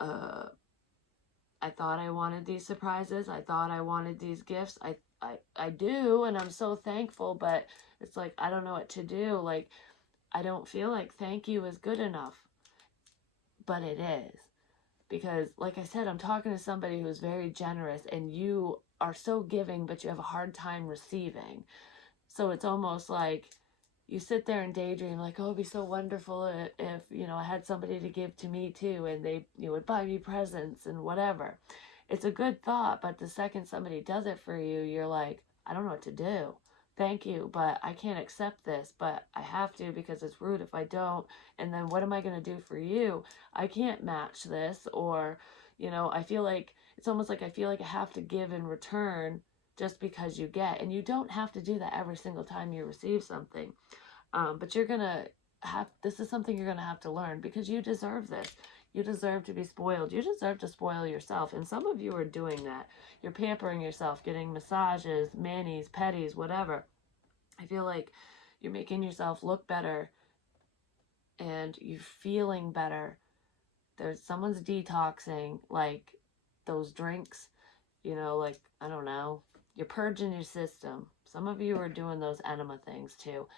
I thought I wanted these surprises. I thought I wanted these gifts. I do, and I'm so thankful, but it's like, I don't know what to do. Like, I don't feel like thank you is good enough. But it is. Because, like I said, I'm talking to somebody who's very generous, and you are so giving, but you have a hard time receiving. So it's almost like you sit there and daydream, like, oh, it'd be so wonderful if I had somebody to give to me too, and they would buy me presents and whatever. It's a good thought, but the second somebody does it for you, you're like, I don't know what to do. thank you, but I can't accept this, but I have to because it's rude if I don't. And then what am I going to do for you? I can't match this. Or, I feel like it's almost like I feel like I have to give in return just because you get. And you don't have to do that every single time you receive something. But you're going to this is something you're going to have to learn because you deserve this. You deserve to be spoiled. You deserve to spoil yourself. And some of you are doing that. You're pampering yourself, getting massages, manis, petties, whatever. I feel like you're making yourself look better and you're feeling better. There's someone's detoxing, like those drinks, like, I don't know, you're purging your system. Some of you are doing those enema things too.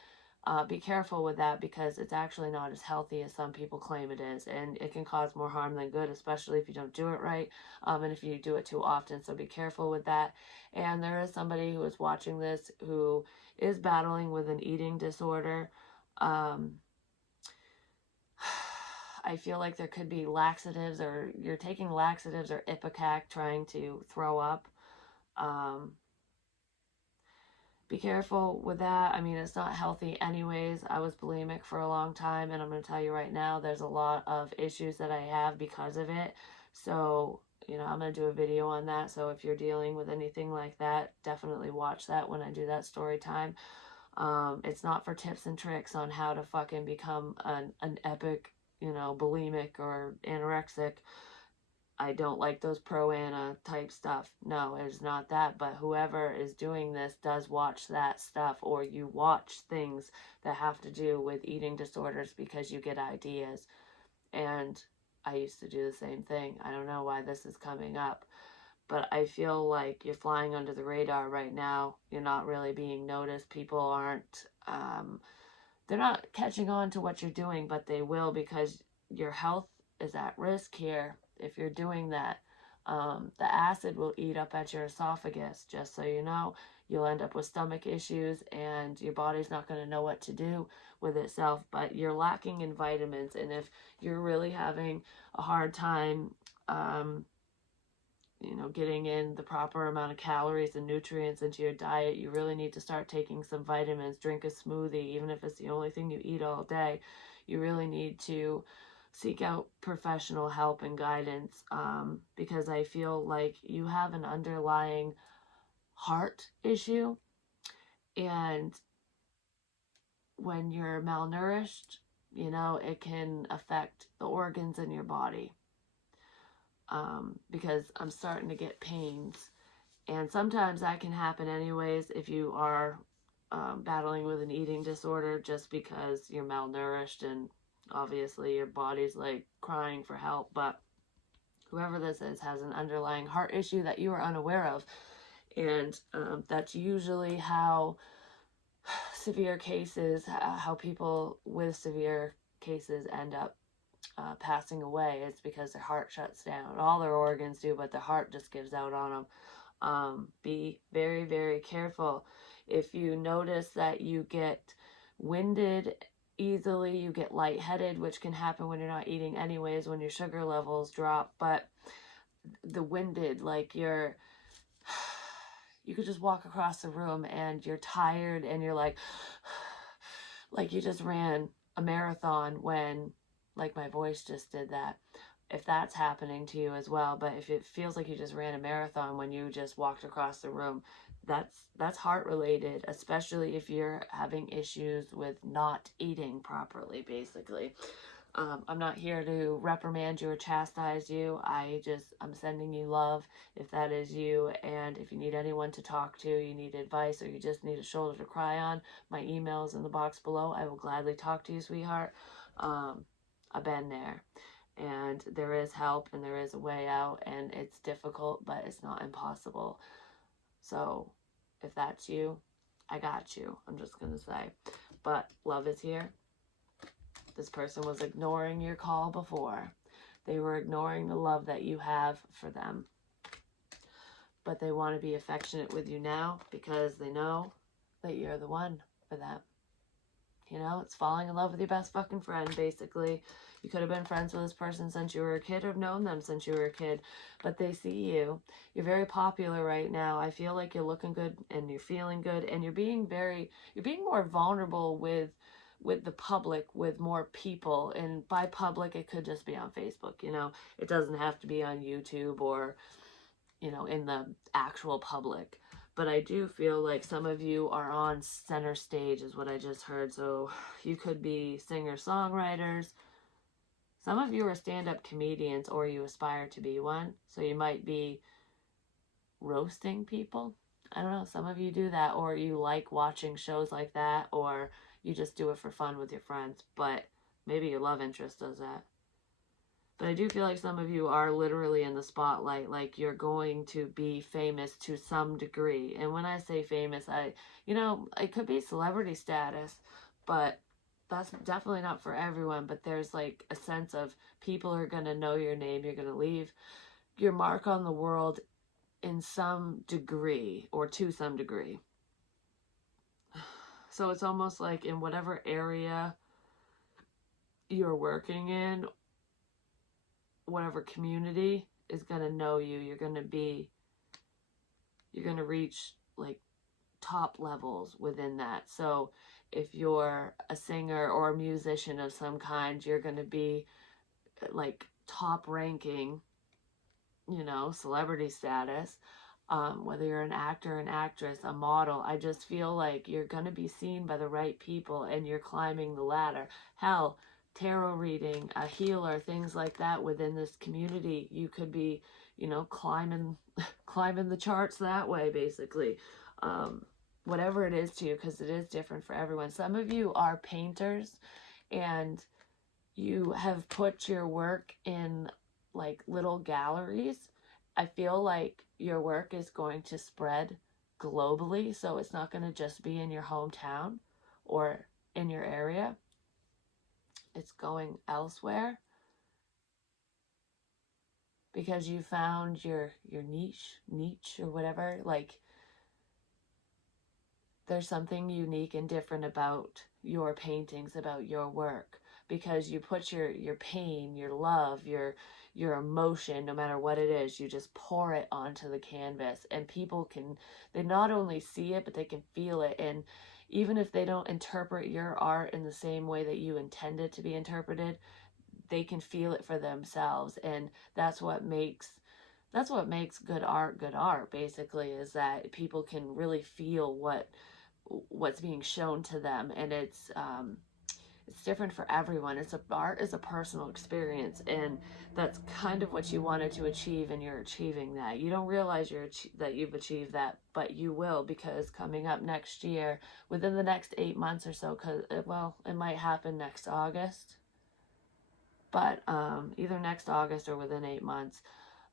Be careful with that because it's actually not as healthy as some people claim it is, and it can cause more harm than good, especially if you don't do it right, and if you do it too often. So be careful with that. And there is somebody who is watching this who is battling with an eating disorder. Um, I feel like there could be laxatives, or you're taking laxatives or Ipecac trying to throw up. Um, be careful with that. I mean, it's not healthy anyways. I was bulimic for a long time, and I'm going to tell you right now, there's a lot of issues that I have because of it. So, I'm going to do a video on that. So if you're dealing with anything like that, definitely watch that when I do that story time. It's not for tips and tricks on how to fucking become an epic, bulimic or anorexic. I don't like those pro-ana type stuff. No, it's not that. But whoever is doing this does watch that stuff, or you watch things that have to do with eating disorders because you get ideas. And I used to do the same thing. I don't know why this is coming up, but I feel like you're flying under the radar right now. You're not really being noticed. People aren't, they're not catching on to what you're doing, but they will because your health is at risk here if you're doing that. The acid will eat up at your esophagus, just so you know. You'll end up with stomach issues and your body's not going to know what to do with itself, but you're lacking in vitamins. And if you're really having a hard time, getting in the proper amount of calories and nutrients into your diet, you really need to start taking some vitamins. Drink a smoothie, even if it's the only thing you eat all day. You really need to seek out professional help and guidance, because I feel like you have an underlying heart issue. And when you're malnourished, it can affect the organs in your body. Because I'm starting to get pains. And sometimes that can happen anyways if you are battling with an eating disorder, just because you're malnourished and obviously your body's like crying for help. But whoever this is has an underlying heart issue that you are unaware of. And that's usually how severe cases, how people with severe cases end up passing away. It's because their heart shuts down. All their organs do, but their heart just gives out on them. Be very, very careful. If you notice that you get winded easily, you get lightheaded, which can happen when you're not eating anyways, when your sugar levels drop. But the winded, like you could just walk across the room and you're tired and you're like you just ran a marathon when, like, my voice just did that. If that's happening to you as well, but if it feels like you just ran a marathon when you just walked across the room, that's heart related, especially if you're having issues with not eating properly, basically. I'm not here to reprimand you or chastise you. I'm sending you love if that is you. And if you need anyone to talk to, you need advice, or you just need a shoulder to cry on, my email is in the box below. I will gladly talk to you, sweetheart. I've been there. And there is help and there is a way out, and it's difficult, but it's not impossible. So if that's you, I got you. I'm just going to say. But love is here. This person was ignoring your call before. They were ignoring the love that you have for them. But they want to be affectionate with you now because they know that you're the one for them. You know, it's falling in love with your best fucking friend, basically. You could have been friends with this person since you were a kid or known them since you were a kid, but they see you. You're very popular right now. I feel like you're looking good and you're feeling good and you're being more vulnerable with the public, with more people. And by public, it could just be on Facebook, you know. It doesn't have to be on YouTube or, you know, in the actual public. But I do feel like some of you are on center stage, is what I just heard. So you could be singer songwriters. Some of you are stand up comedians, or you aspire to be one. So you might be roasting people. I don't know. Some of you do that, or you like watching shows like that, or you just do it for fun with your friends. But maybe your love interest does that. But I do feel like some of you are literally in the spotlight, like you're going to be famous to some degree. And when I say famous, you know, it could be celebrity status, but that's definitely not for everyone. But there's like a sense of people are going to know your name. You're going to leave your mark on the world in some degree or to some degree. So it's almost like in whatever area you're working in, whatever community is going to know you, you're going to reach like top levels within that. So if you're a singer or a musician of some kind, you're going to be like top ranking, you know, celebrity status. Whether you're an actor, an actress, a model, I just feel like you're going to be seen by the right people and you're climbing the ladder. Hell, tarot reading, a healer, things like that within this community, you could be, you know, climbing the charts that way, basically. Whatever it is to you, because it is different for everyone. Some of you are painters and you have put your work in like little galleries. I feel like your work is going to spread globally, so it's not going to just be in your hometown or in your area. It's going elsewhere because you found your niche or whatever. Like there's something unique and different about your paintings, about your work, because you put your pain, your love, your emotion, no matter what it is, you just pour it onto the canvas, and people can, they not only see it, but they can feel it. And even if they don't interpret your art in the same way that you intend it to be interpreted, they can feel it for themselves. And that's what makes good art, basically, is that people can really feel what's being shown to them. And it's different for everyone. Art is a personal experience, and that's kind of what you wanted to achieve, and you're achieving that. You don't realize that you've achieved that, but you will, because coming up next year, within the next 8 months or so, because it might happen next August, but either next August or within 8 months,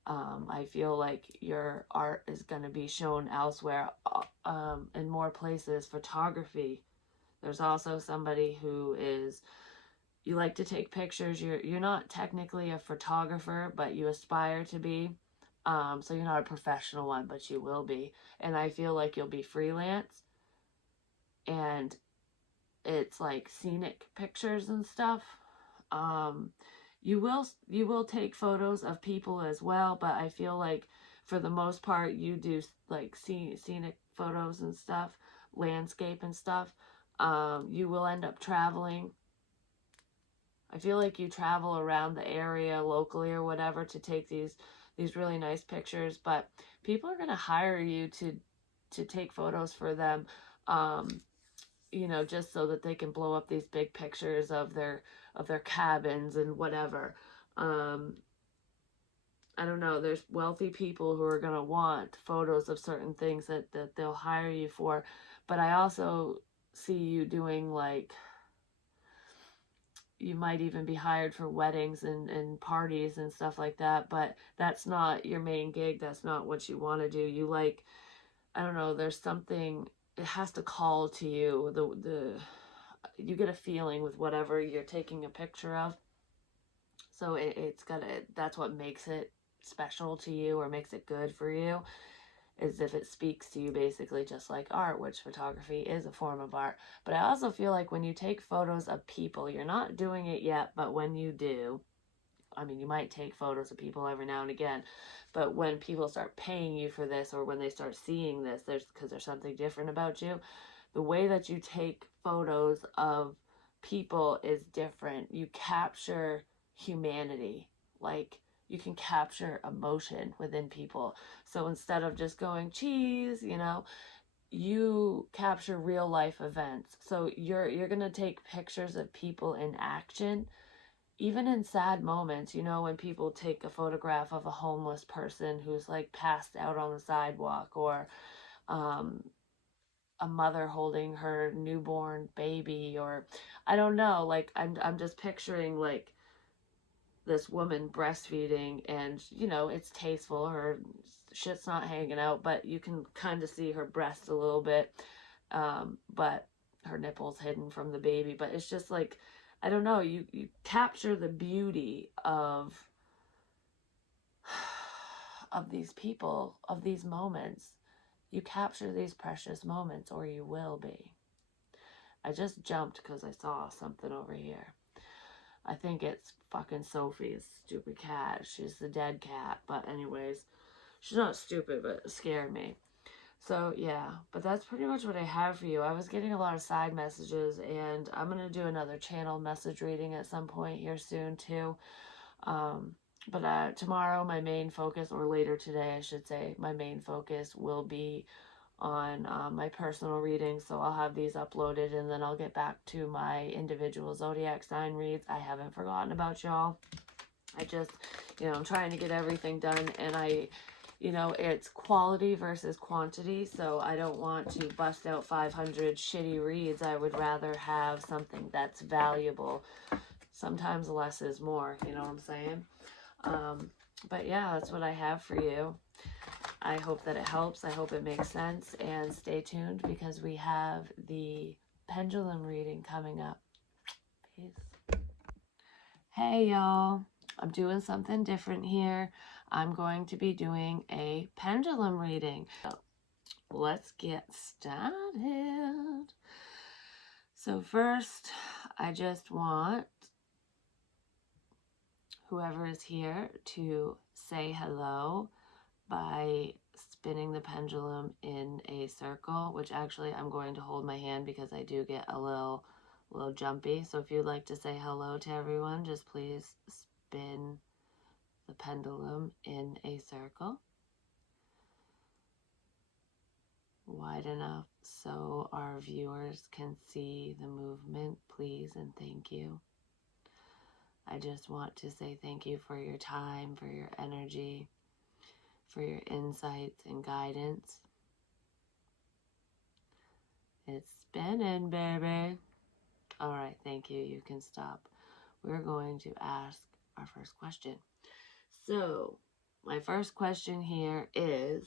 I feel like your art is going to be shown elsewhere, in more places. Photography. There's also somebody who is, you like to take pictures. You're not technically a photographer, but you aspire to be. So you're not a professional one, but you will be. And I feel like you'll be freelance. And it's like scenic pictures and stuff. Um, you will take photos of people as well, but I feel like for the most part you do like scenic photos and stuff, landscape and stuff. You will end up traveling. I feel like you travel around the area locally or whatever to take these really nice pictures, but people are going to hire you to take photos for them. Um, you know, just so that they can blow up these big pictures of their cabins and whatever. Um, I don't know. There's wealthy people who are gonna want photos of certain things that they'll hire you for, but I also see you doing like, you might even be hired for weddings and parties and stuff like that, but that's not your main gig. That's not what you want to do. You like, I don't know, there's something, it has to call to you. The you get a feeling with whatever you're taking a picture of. So it's gonna, that's what makes it special to you or makes it good for you. as if it speaks to you, basically, just like art, which photography is a form of art. But I also feel like when you take photos of people, you're not doing it yet, but when you do, I mean, you might take photos of people every now and again, but when people start paying you for this, or when they start seeing this, because there's something different about you, the way that you take photos of people is different. You capture humanity. Like, you can capture emotion within people. So instead of just going cheese, you capture real life events. So you're going to take pictures of people in action, even in sad moments. When people take a photograph of a homeless person who's like passed out on the sidewalk, or um a mother holding her newborn baby, or I don't know, like I'm just picturing like this woman breastfeeding, and it's tasteful, her shit's not hanging out, but you can kind of see her breast a little bit, but her nipples hidden from the baby. But it's just like, I don't know, you capture the beauty of these people, of these moments. You capture these precious moments, or you will be. I just jumped because I saw something over here. I think it's fucking Sophie's stupid cat. She's the dead cat. But anyways, she's not stupid, but it scared me. So yeah, but that's pretty much what I have for you. I was getting a lot of side messages, and I'm going to do another channel message reading at some point here soon too. But tomorrow my main focus, or later today I should say, my main focus will be on my personal readings. So I'll have these uploaded, and then I'll get back to my individual zodiac sign reads. I haven't forgotten about y'all. I just, I'm trying to get everything done, and it's quality versus quantity. So I don't want to bust out 500 shitty reads. I would rather have something that's valuable. Sometimes less is more, you know what I'm saying? But yeah, that's what I have for you. I hope that it helps. I hope it makes sense. And stay tuned, because we have the pendulum reading coming up. Peace. Hey, y'all. I'm doing something different here. I'm going to be doing a pendulum reading. So let's get started. So first, I just want whoever is here to say hello by spinning the pendulum in a circle, which actually I'm going to hold my hand because I do get a little jumpy. So if you'd like to say hello to everyone, just please spin the pendulum in a circle wide enough so our viewers can see the movement, please, and thank you. I just want to say thank you for your time, for your energy, for your insights and guidance. It's spinning, baby. All right, thank you. You can stop. We're going to ask our first question. So, my first question here is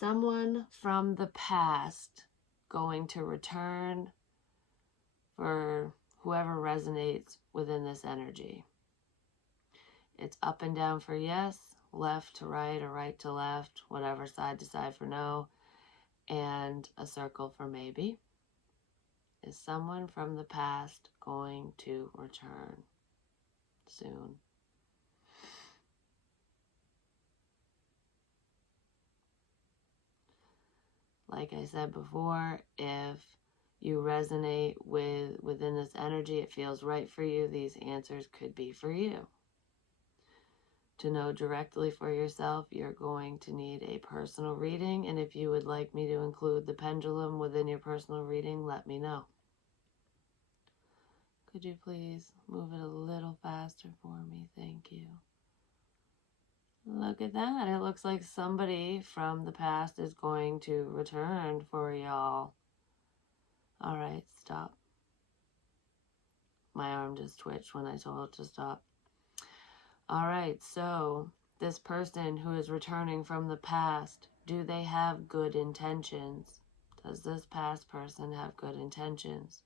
someone from the past going to return for whoever resonates within this energy? It's up and down for yes, left to right, or right to left, whatever, side to side for no, and a circle for maybe. Is someone from the past going to return soon? Like I said before, if you resonate within this energy, it feels right for you, these answers could be for you. To know directly for yourself, you're going to need a personal reading, and if you would like me to include the pendulum within your personal reading, let me know. Could you please move it a little faster for me? Thank you. Look at that. It looks like somebody from the past is going to return for y'all. All right, stop. My arm just twitched when I told it to stop. All right, so this person who is returning from the past, do they have good intentions? Does this past person have good intentions?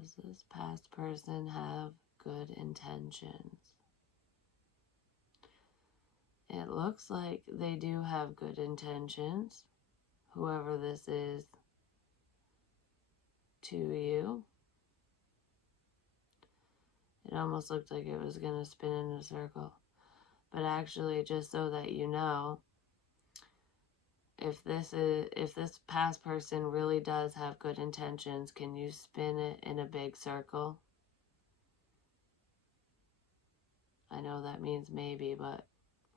Does this past person have good intentions? It looks like they do have good intentions, whoever this is to you. It almost looked like it was going to spin in a circle. But actually, just so that you know, if this past person really does have good intentions, can you spin it in a big circle? I know that means maybe, but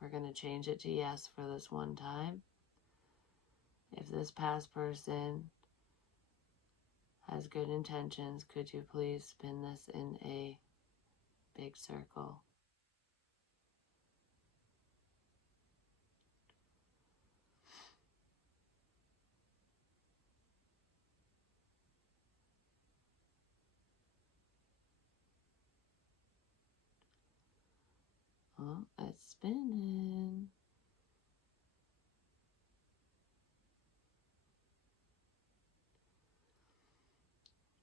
we're going to change it to yes for this one time. If this past person has good intentions, could you please spin this in a big circle? Oh, it's spinning.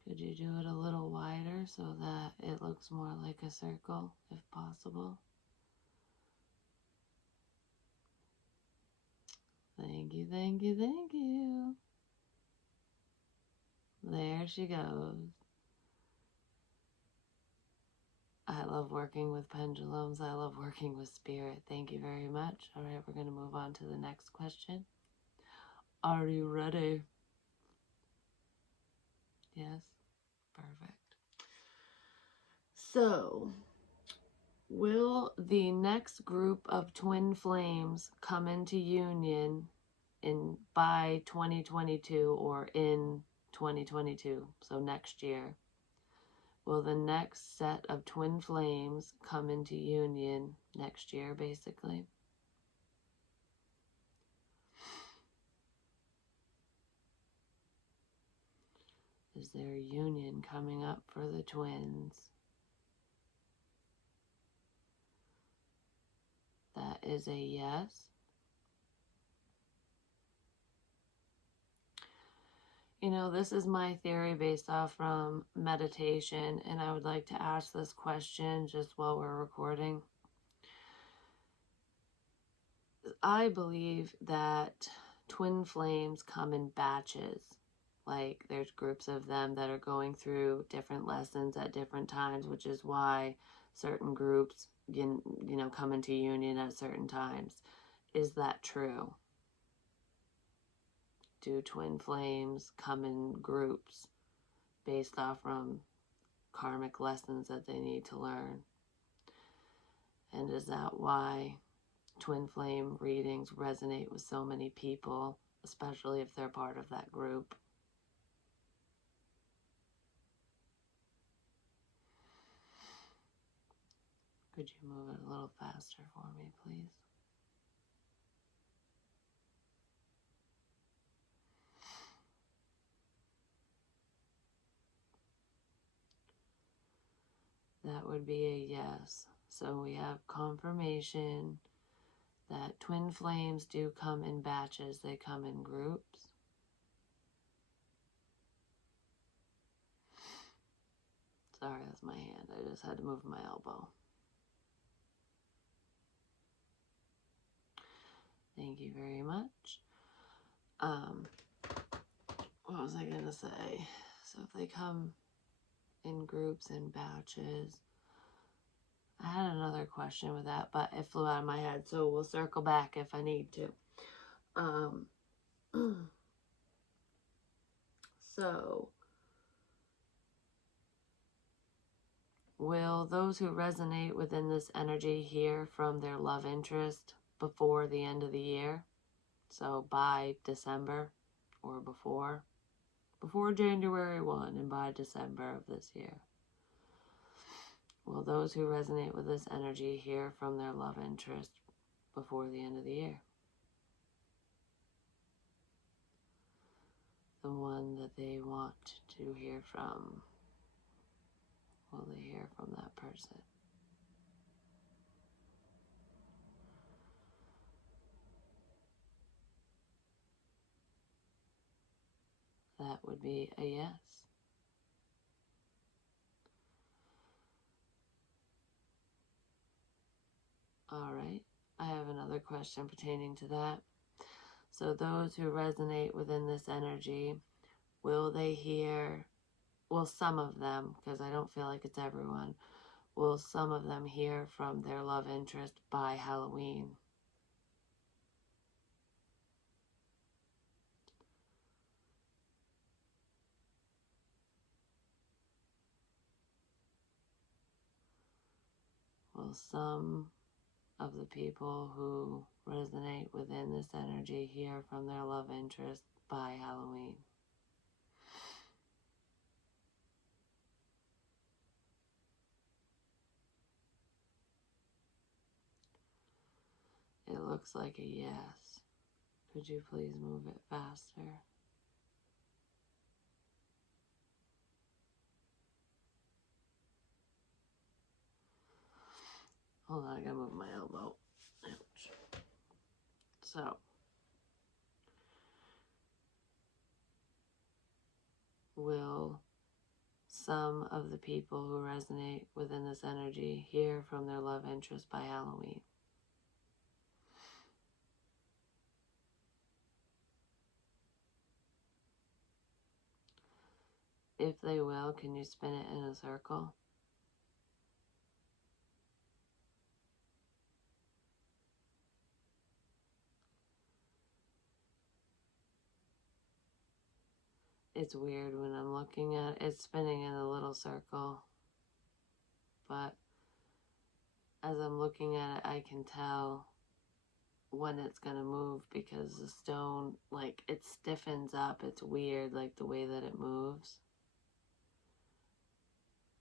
Could you do it a little wider so that it looks more like a circle, if possible? Thank you, thank you, thank you. There she goes. I love working with pendulums. I love working with spirit. Thank you very much. All right, we're going to move on to the next question. Are you ready? Yes? Perfect. So, will the next group of twin flames come into union by 2022 or in 2022, so next year? Will the next set of twin flames come into union next year, basically? Is there a union coming up for the twins? That is a yes. You know, this is my theory based off from meditation, and I would like to ask this question just while we're recording. I believe that twin flames come in batches. Like, there's groups of them that are going through different lessons at different times, which is why certain groups, you know, come into union at certain times. Is that true? Do twin flames come in groups based off from karmic lessons that they need to learn? And is that why twin flame readings resonate with so many people, especially if they're part of that group? Could you move it a little faster for me, please? That would be a yes. So we have confirmation that twin flames do come in batches. They come in groups. Sorry, that's my hand. I just had to move my elbow. Thank you very much. What was I going to say? So if they come in groups and batches. I had another question with that, but it flew out of my head, so we'll circle back if I need to. So, will those who resonate within this energy hear from their love interest before the end of the year? So by December or before January 1 and by December of this year. Will those who resonate with this energy hear from their love interest before the end of the year? The one that they want to hear from, will they hear from that person? That would be a yes. All right. I have another question pertaining to that. So, those who resonate within this energy, will they hear, well, some of them, because I don't feel like it's everyone, will some of them hear from their love interest by Halloween? Will some of the people who resonate within this energy hear from their love interest by Halloween? It looks like a yes. Could you please move it faster? Hold on, I gotta move my elbow. Ouch. So, will some of the people who resonate within this energy hear from their love interest by Halloween? If they will, can you spin it in a circle? It's weird when I'm looking at it, it's spinning in a little circle, but as I'm looking at it, I can tell when it's gonna move because the stone, like, it stiffens up. It's weird, like the way that it moves.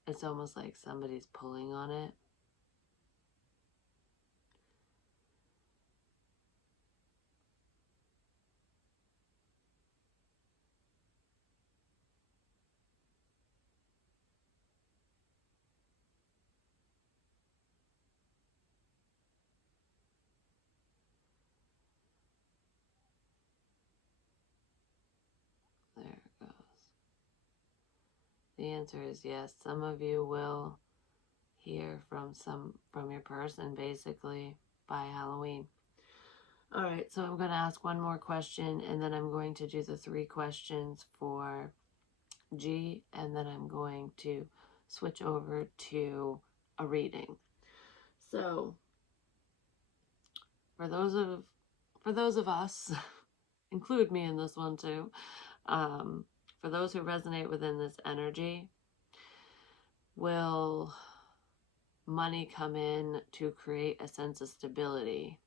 It's almost like somebody's pulling on it. There it goes. The answer is yes. Some of you will hear from your person basically by Halloween. All right, so I'm going to ask one more question and then I'm going to do the 3 questions for G, and then I'm going to switch over to a reading. So, for those of us, include me in this one too. For those who resonate within this energy, will money come in to create a sense of stability?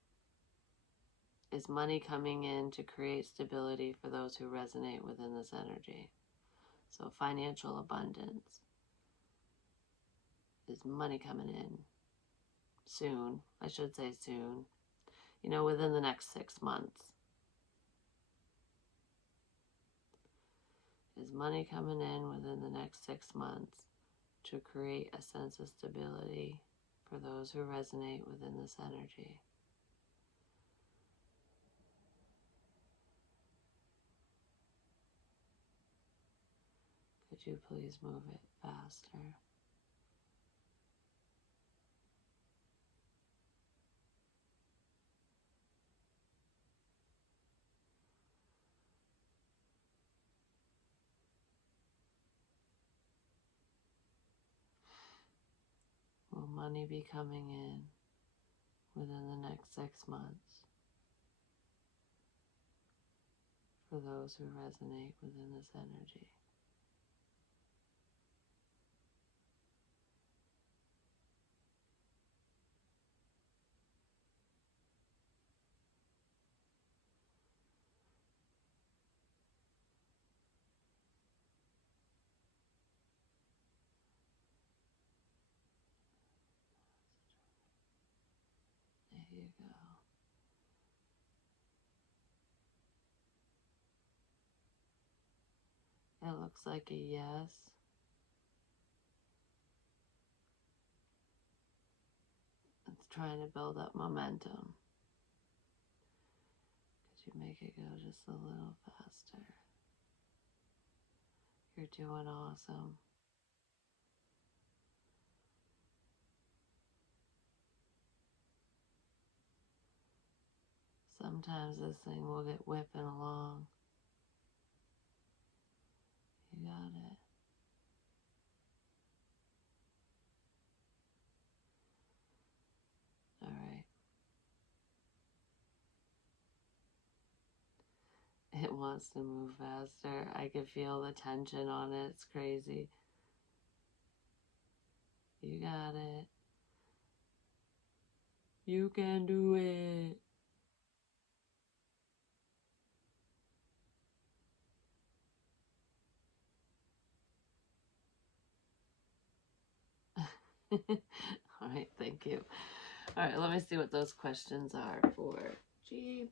Is money coming in to create stability for those who resonate within this energy? So financial abundance. Is money coming in soon? I should say soon. You know, within the next 6 months. Is money coming in within the next 6 months to create a sense of stability for those who resonate within this energy? Could you please move it faster? Will money be coming in within the next 6 months for those who resonate within this energy? There you go. It looks like a yes. It's trying to build up momentum. Could you make it go just a little faster? You're doing awesome. Sometimes this thing will get whipping along. You got it. All right. It wants to move faster. I can feel the tension on it. It's crazy. You got it. You can do it. All right, thank you. All right, let me see what those questions are for G.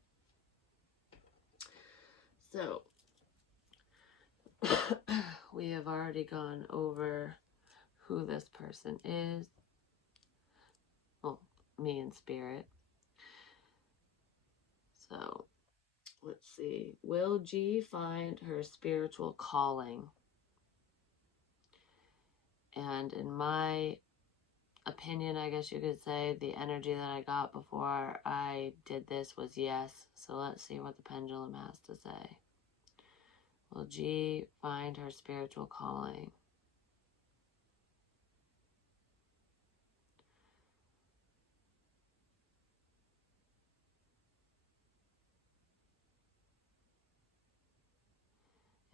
So, we have already gone over who this person is. Well, me and Spirit. So, let's see. Will G find her spiritual calling? And in my opinion, I guess you could say, the energy that I got before I did this was yes. So let's see what the pendulum has to say. Will G find her spiritual calling?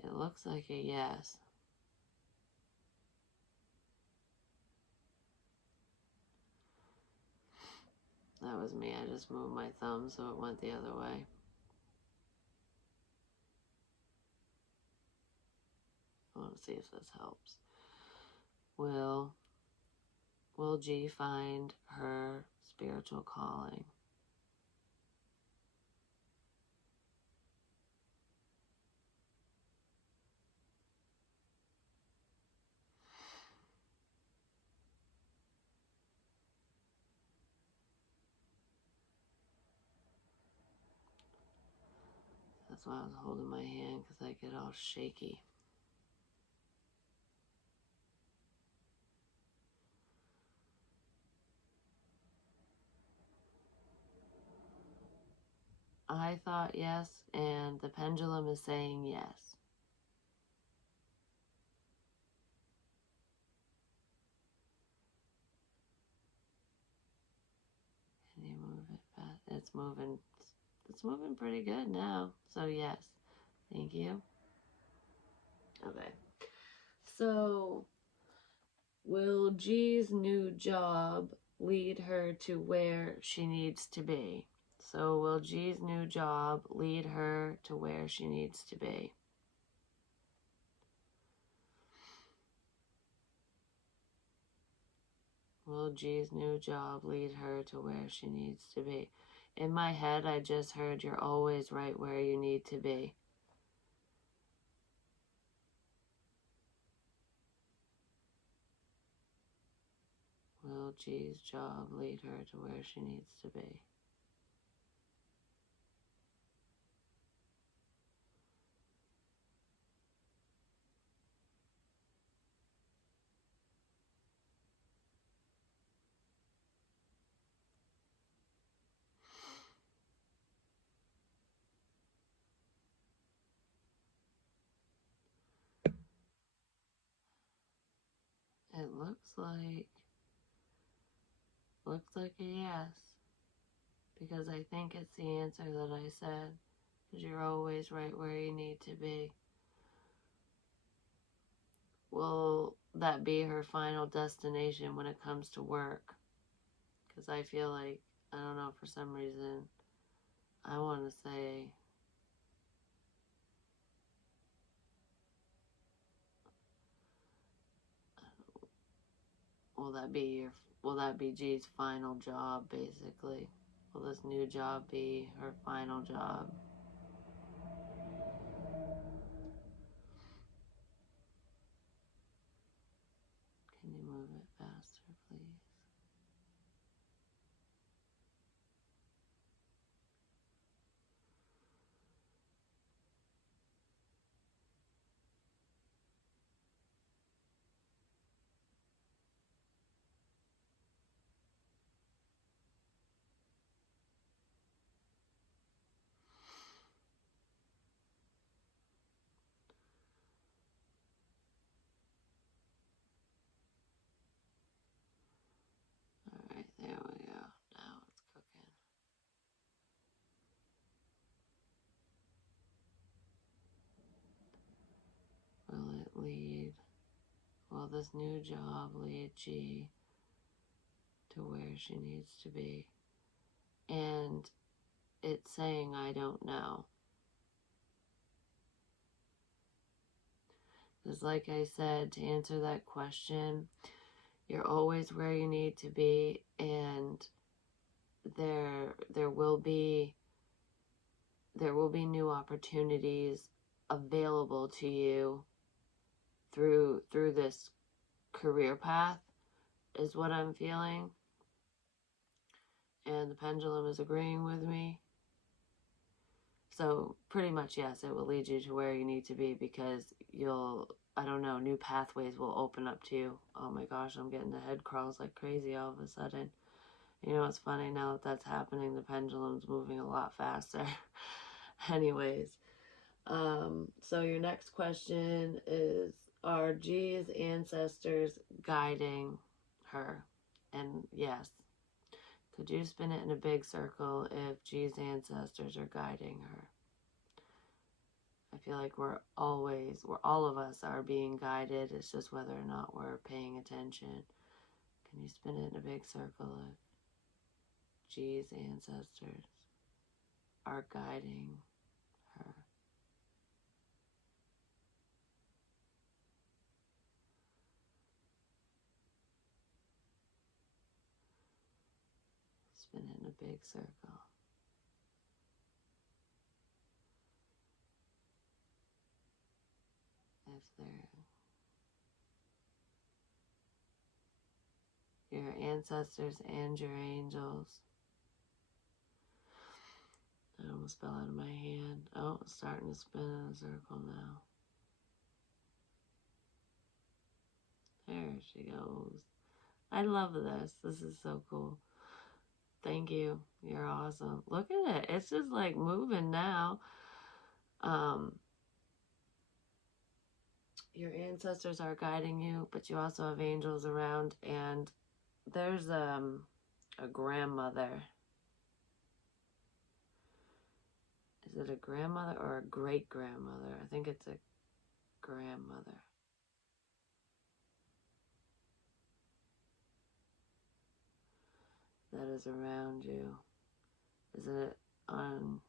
It looks like a yes. That was me. I just moved my thumb so it went the other way. I want to see if this helps. Will G find her spiritual calling? That's why I was holding my hand, because I get all shaky. I thought yes, and the pendulum is saying yes. Can you move it fast? It's moving pretty good now. So yes. Thank you. Okay. So, will G's new job lead her to where she needs to be? So, will G's new job lead her to where she needs to be? Will G's new job lead her to where she needs to be? In my head, I just heard you're always right where you need to be. Will G's job lead her to where she needs to be? It looks like a yes, because I think it's the answer that I said, because you're always right where you need to be. Will that be her final destination when it comes to work? Because I feel like, I don't know, for some reason, I want to say, will that be G's final job, basically? Will this new job be her final job? Can you move it faster, please? will this new job lead G to where she needs to be? And it's saying, I don't know. Because like I said, to answer that question, you're always where you need to be, and there will be new opportunities available to you through this career path, is what I'm feeling. And the pendulum is agreeing with me. So pretty much, yes, it will lead you to where you need to be, because I don't know, new pathways will open up to you. Oh my gosh, I'm getting the head crawls like crazy all of a sudden. You know what's funny? Now that that's happening, the pendulum's moving a lot faster. Anyways, so your next question is, are G's ancestors guiding her? And yes. Could you spin it in a big circle if G's ancestors are guiding her? I feel like all of us are being guided. It's just whether or not we're paying attention. Can you spin it in a big circle if G's ancestors are guiding her? Spin it in a big circle. If they're your ancestors and your angels. I almost fell out of my hand. Oh, it's starting to spin in a circle now. There she goes. I love this. This is so cool. Thank you. You're awesome. Look at it. It's just like moving now. Your ancestors are guiding you, but you also have angels around, and there's a grandmother. Is it a grandmother or a great-grandmother? I think it's a grandmother. That is around you. Is it on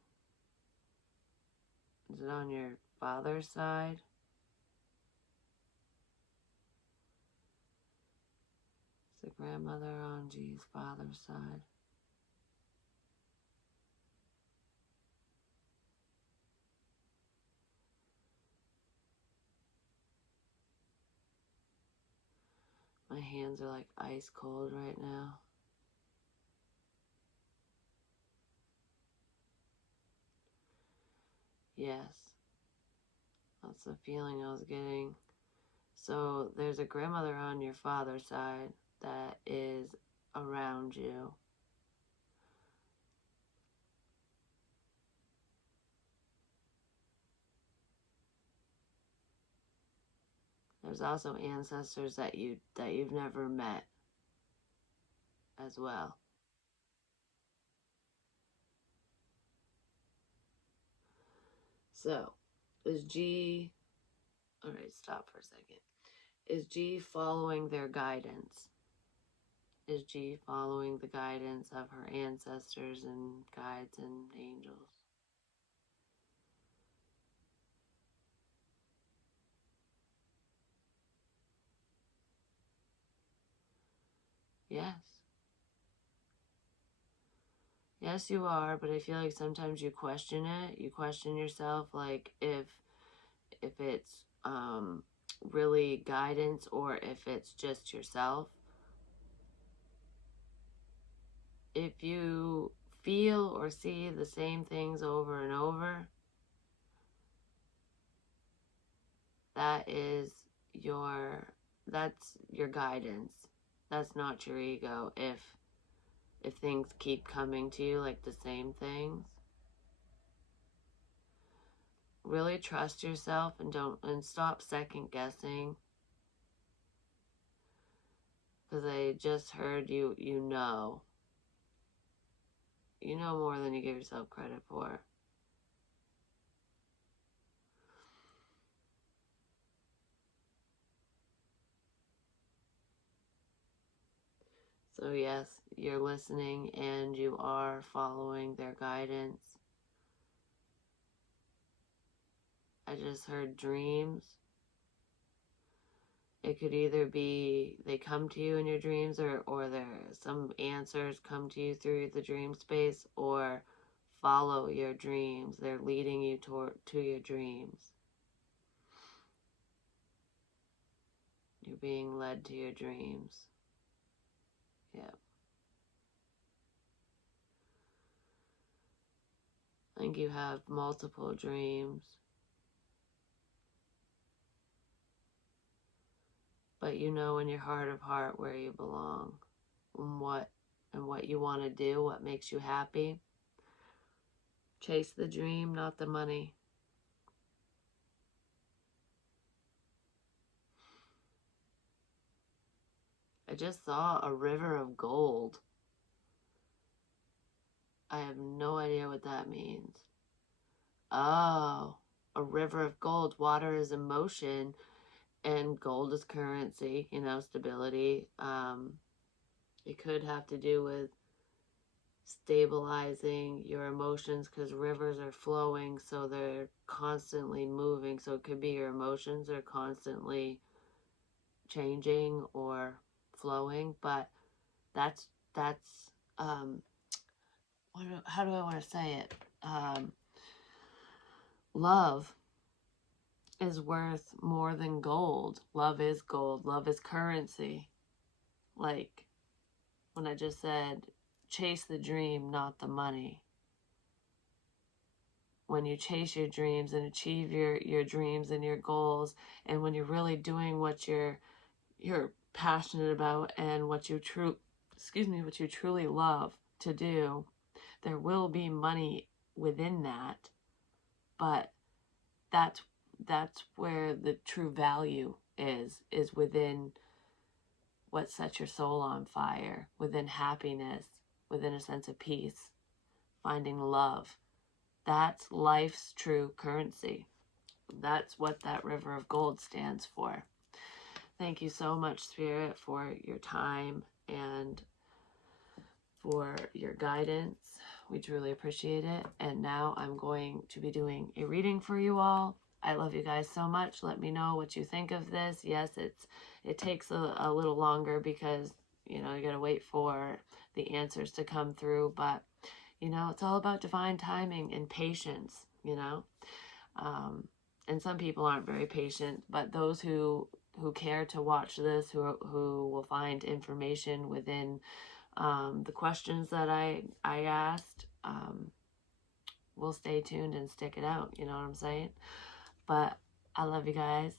your father's side? Is the grandmother on G's father's side? My hands are like ice cold right now. Yes. That's the feeling I was getting. So there's a grandmother on your father's side that is around you. There's also ancestors that you've never met as well. So, is G... Alright, stop for a second. Is G following their guidance? Is G following the guidance of her ancestors and guides and angels? Yes. Yes, you are, but I feel like sometimes you question it. You question yourself, like if it's really guidance or if it's just yourself. If you feel or see the same things over and over, that's your guidance. That's not your ego. If things keep coming to you like the same things, really trust yourself and stop second guessing. Because I just heard you know. You know more than you give yourself credit for. So yes, you're listening and you are following their guidance. I just heard dreams. It could either be they come to you in your dreams, or there some answers come to you through the dream space, or follow your dreams. They're leading you to your dreams. You're being led to your dreams. Yeah. I think you have multiple dreams. But you know in your heart of heart where you belong and what you want to do, what makes you happy. Chase the dream, not the money. I just saw a river of gold. I have no idea what that means. Oh, a river of gold. Water is emotion and gold is currency, stability. It could have to do with stabilizing your emotions because rivers are flowing, so they're constantly moving. So it could be your emotions are constantly changing or flowing, but that's how do I want to say it? Love is worth more than gold. Love is gold. Love is currency. Like when I just said, chase the dream, not the money. When you chase your dreams and achieve your dreams and your goals, and when you're really doing what you're passionate about and what you truly love to do, there will be money within that, but that's where the true value is within what sets your soul on fire, within happiness, within a sense of peace, finding love. That's life's true currency. That's what that river of gold stands for. Thank you so much, Spirit, for your time and for your guidance. We truly appreciate it. And now I'm going to be doing a reading for you all. I love you guys so much. Let me know what you think of this. Yes, it takes a little longer because, you gotta wait for the answers to come through. But, it's all about divine timing and patience, and some people aren't very patient, but those who care to watch this, who will find information within the questions that I asked, will stay tuned and stick it out. You know what I'm saying? But I love you guys.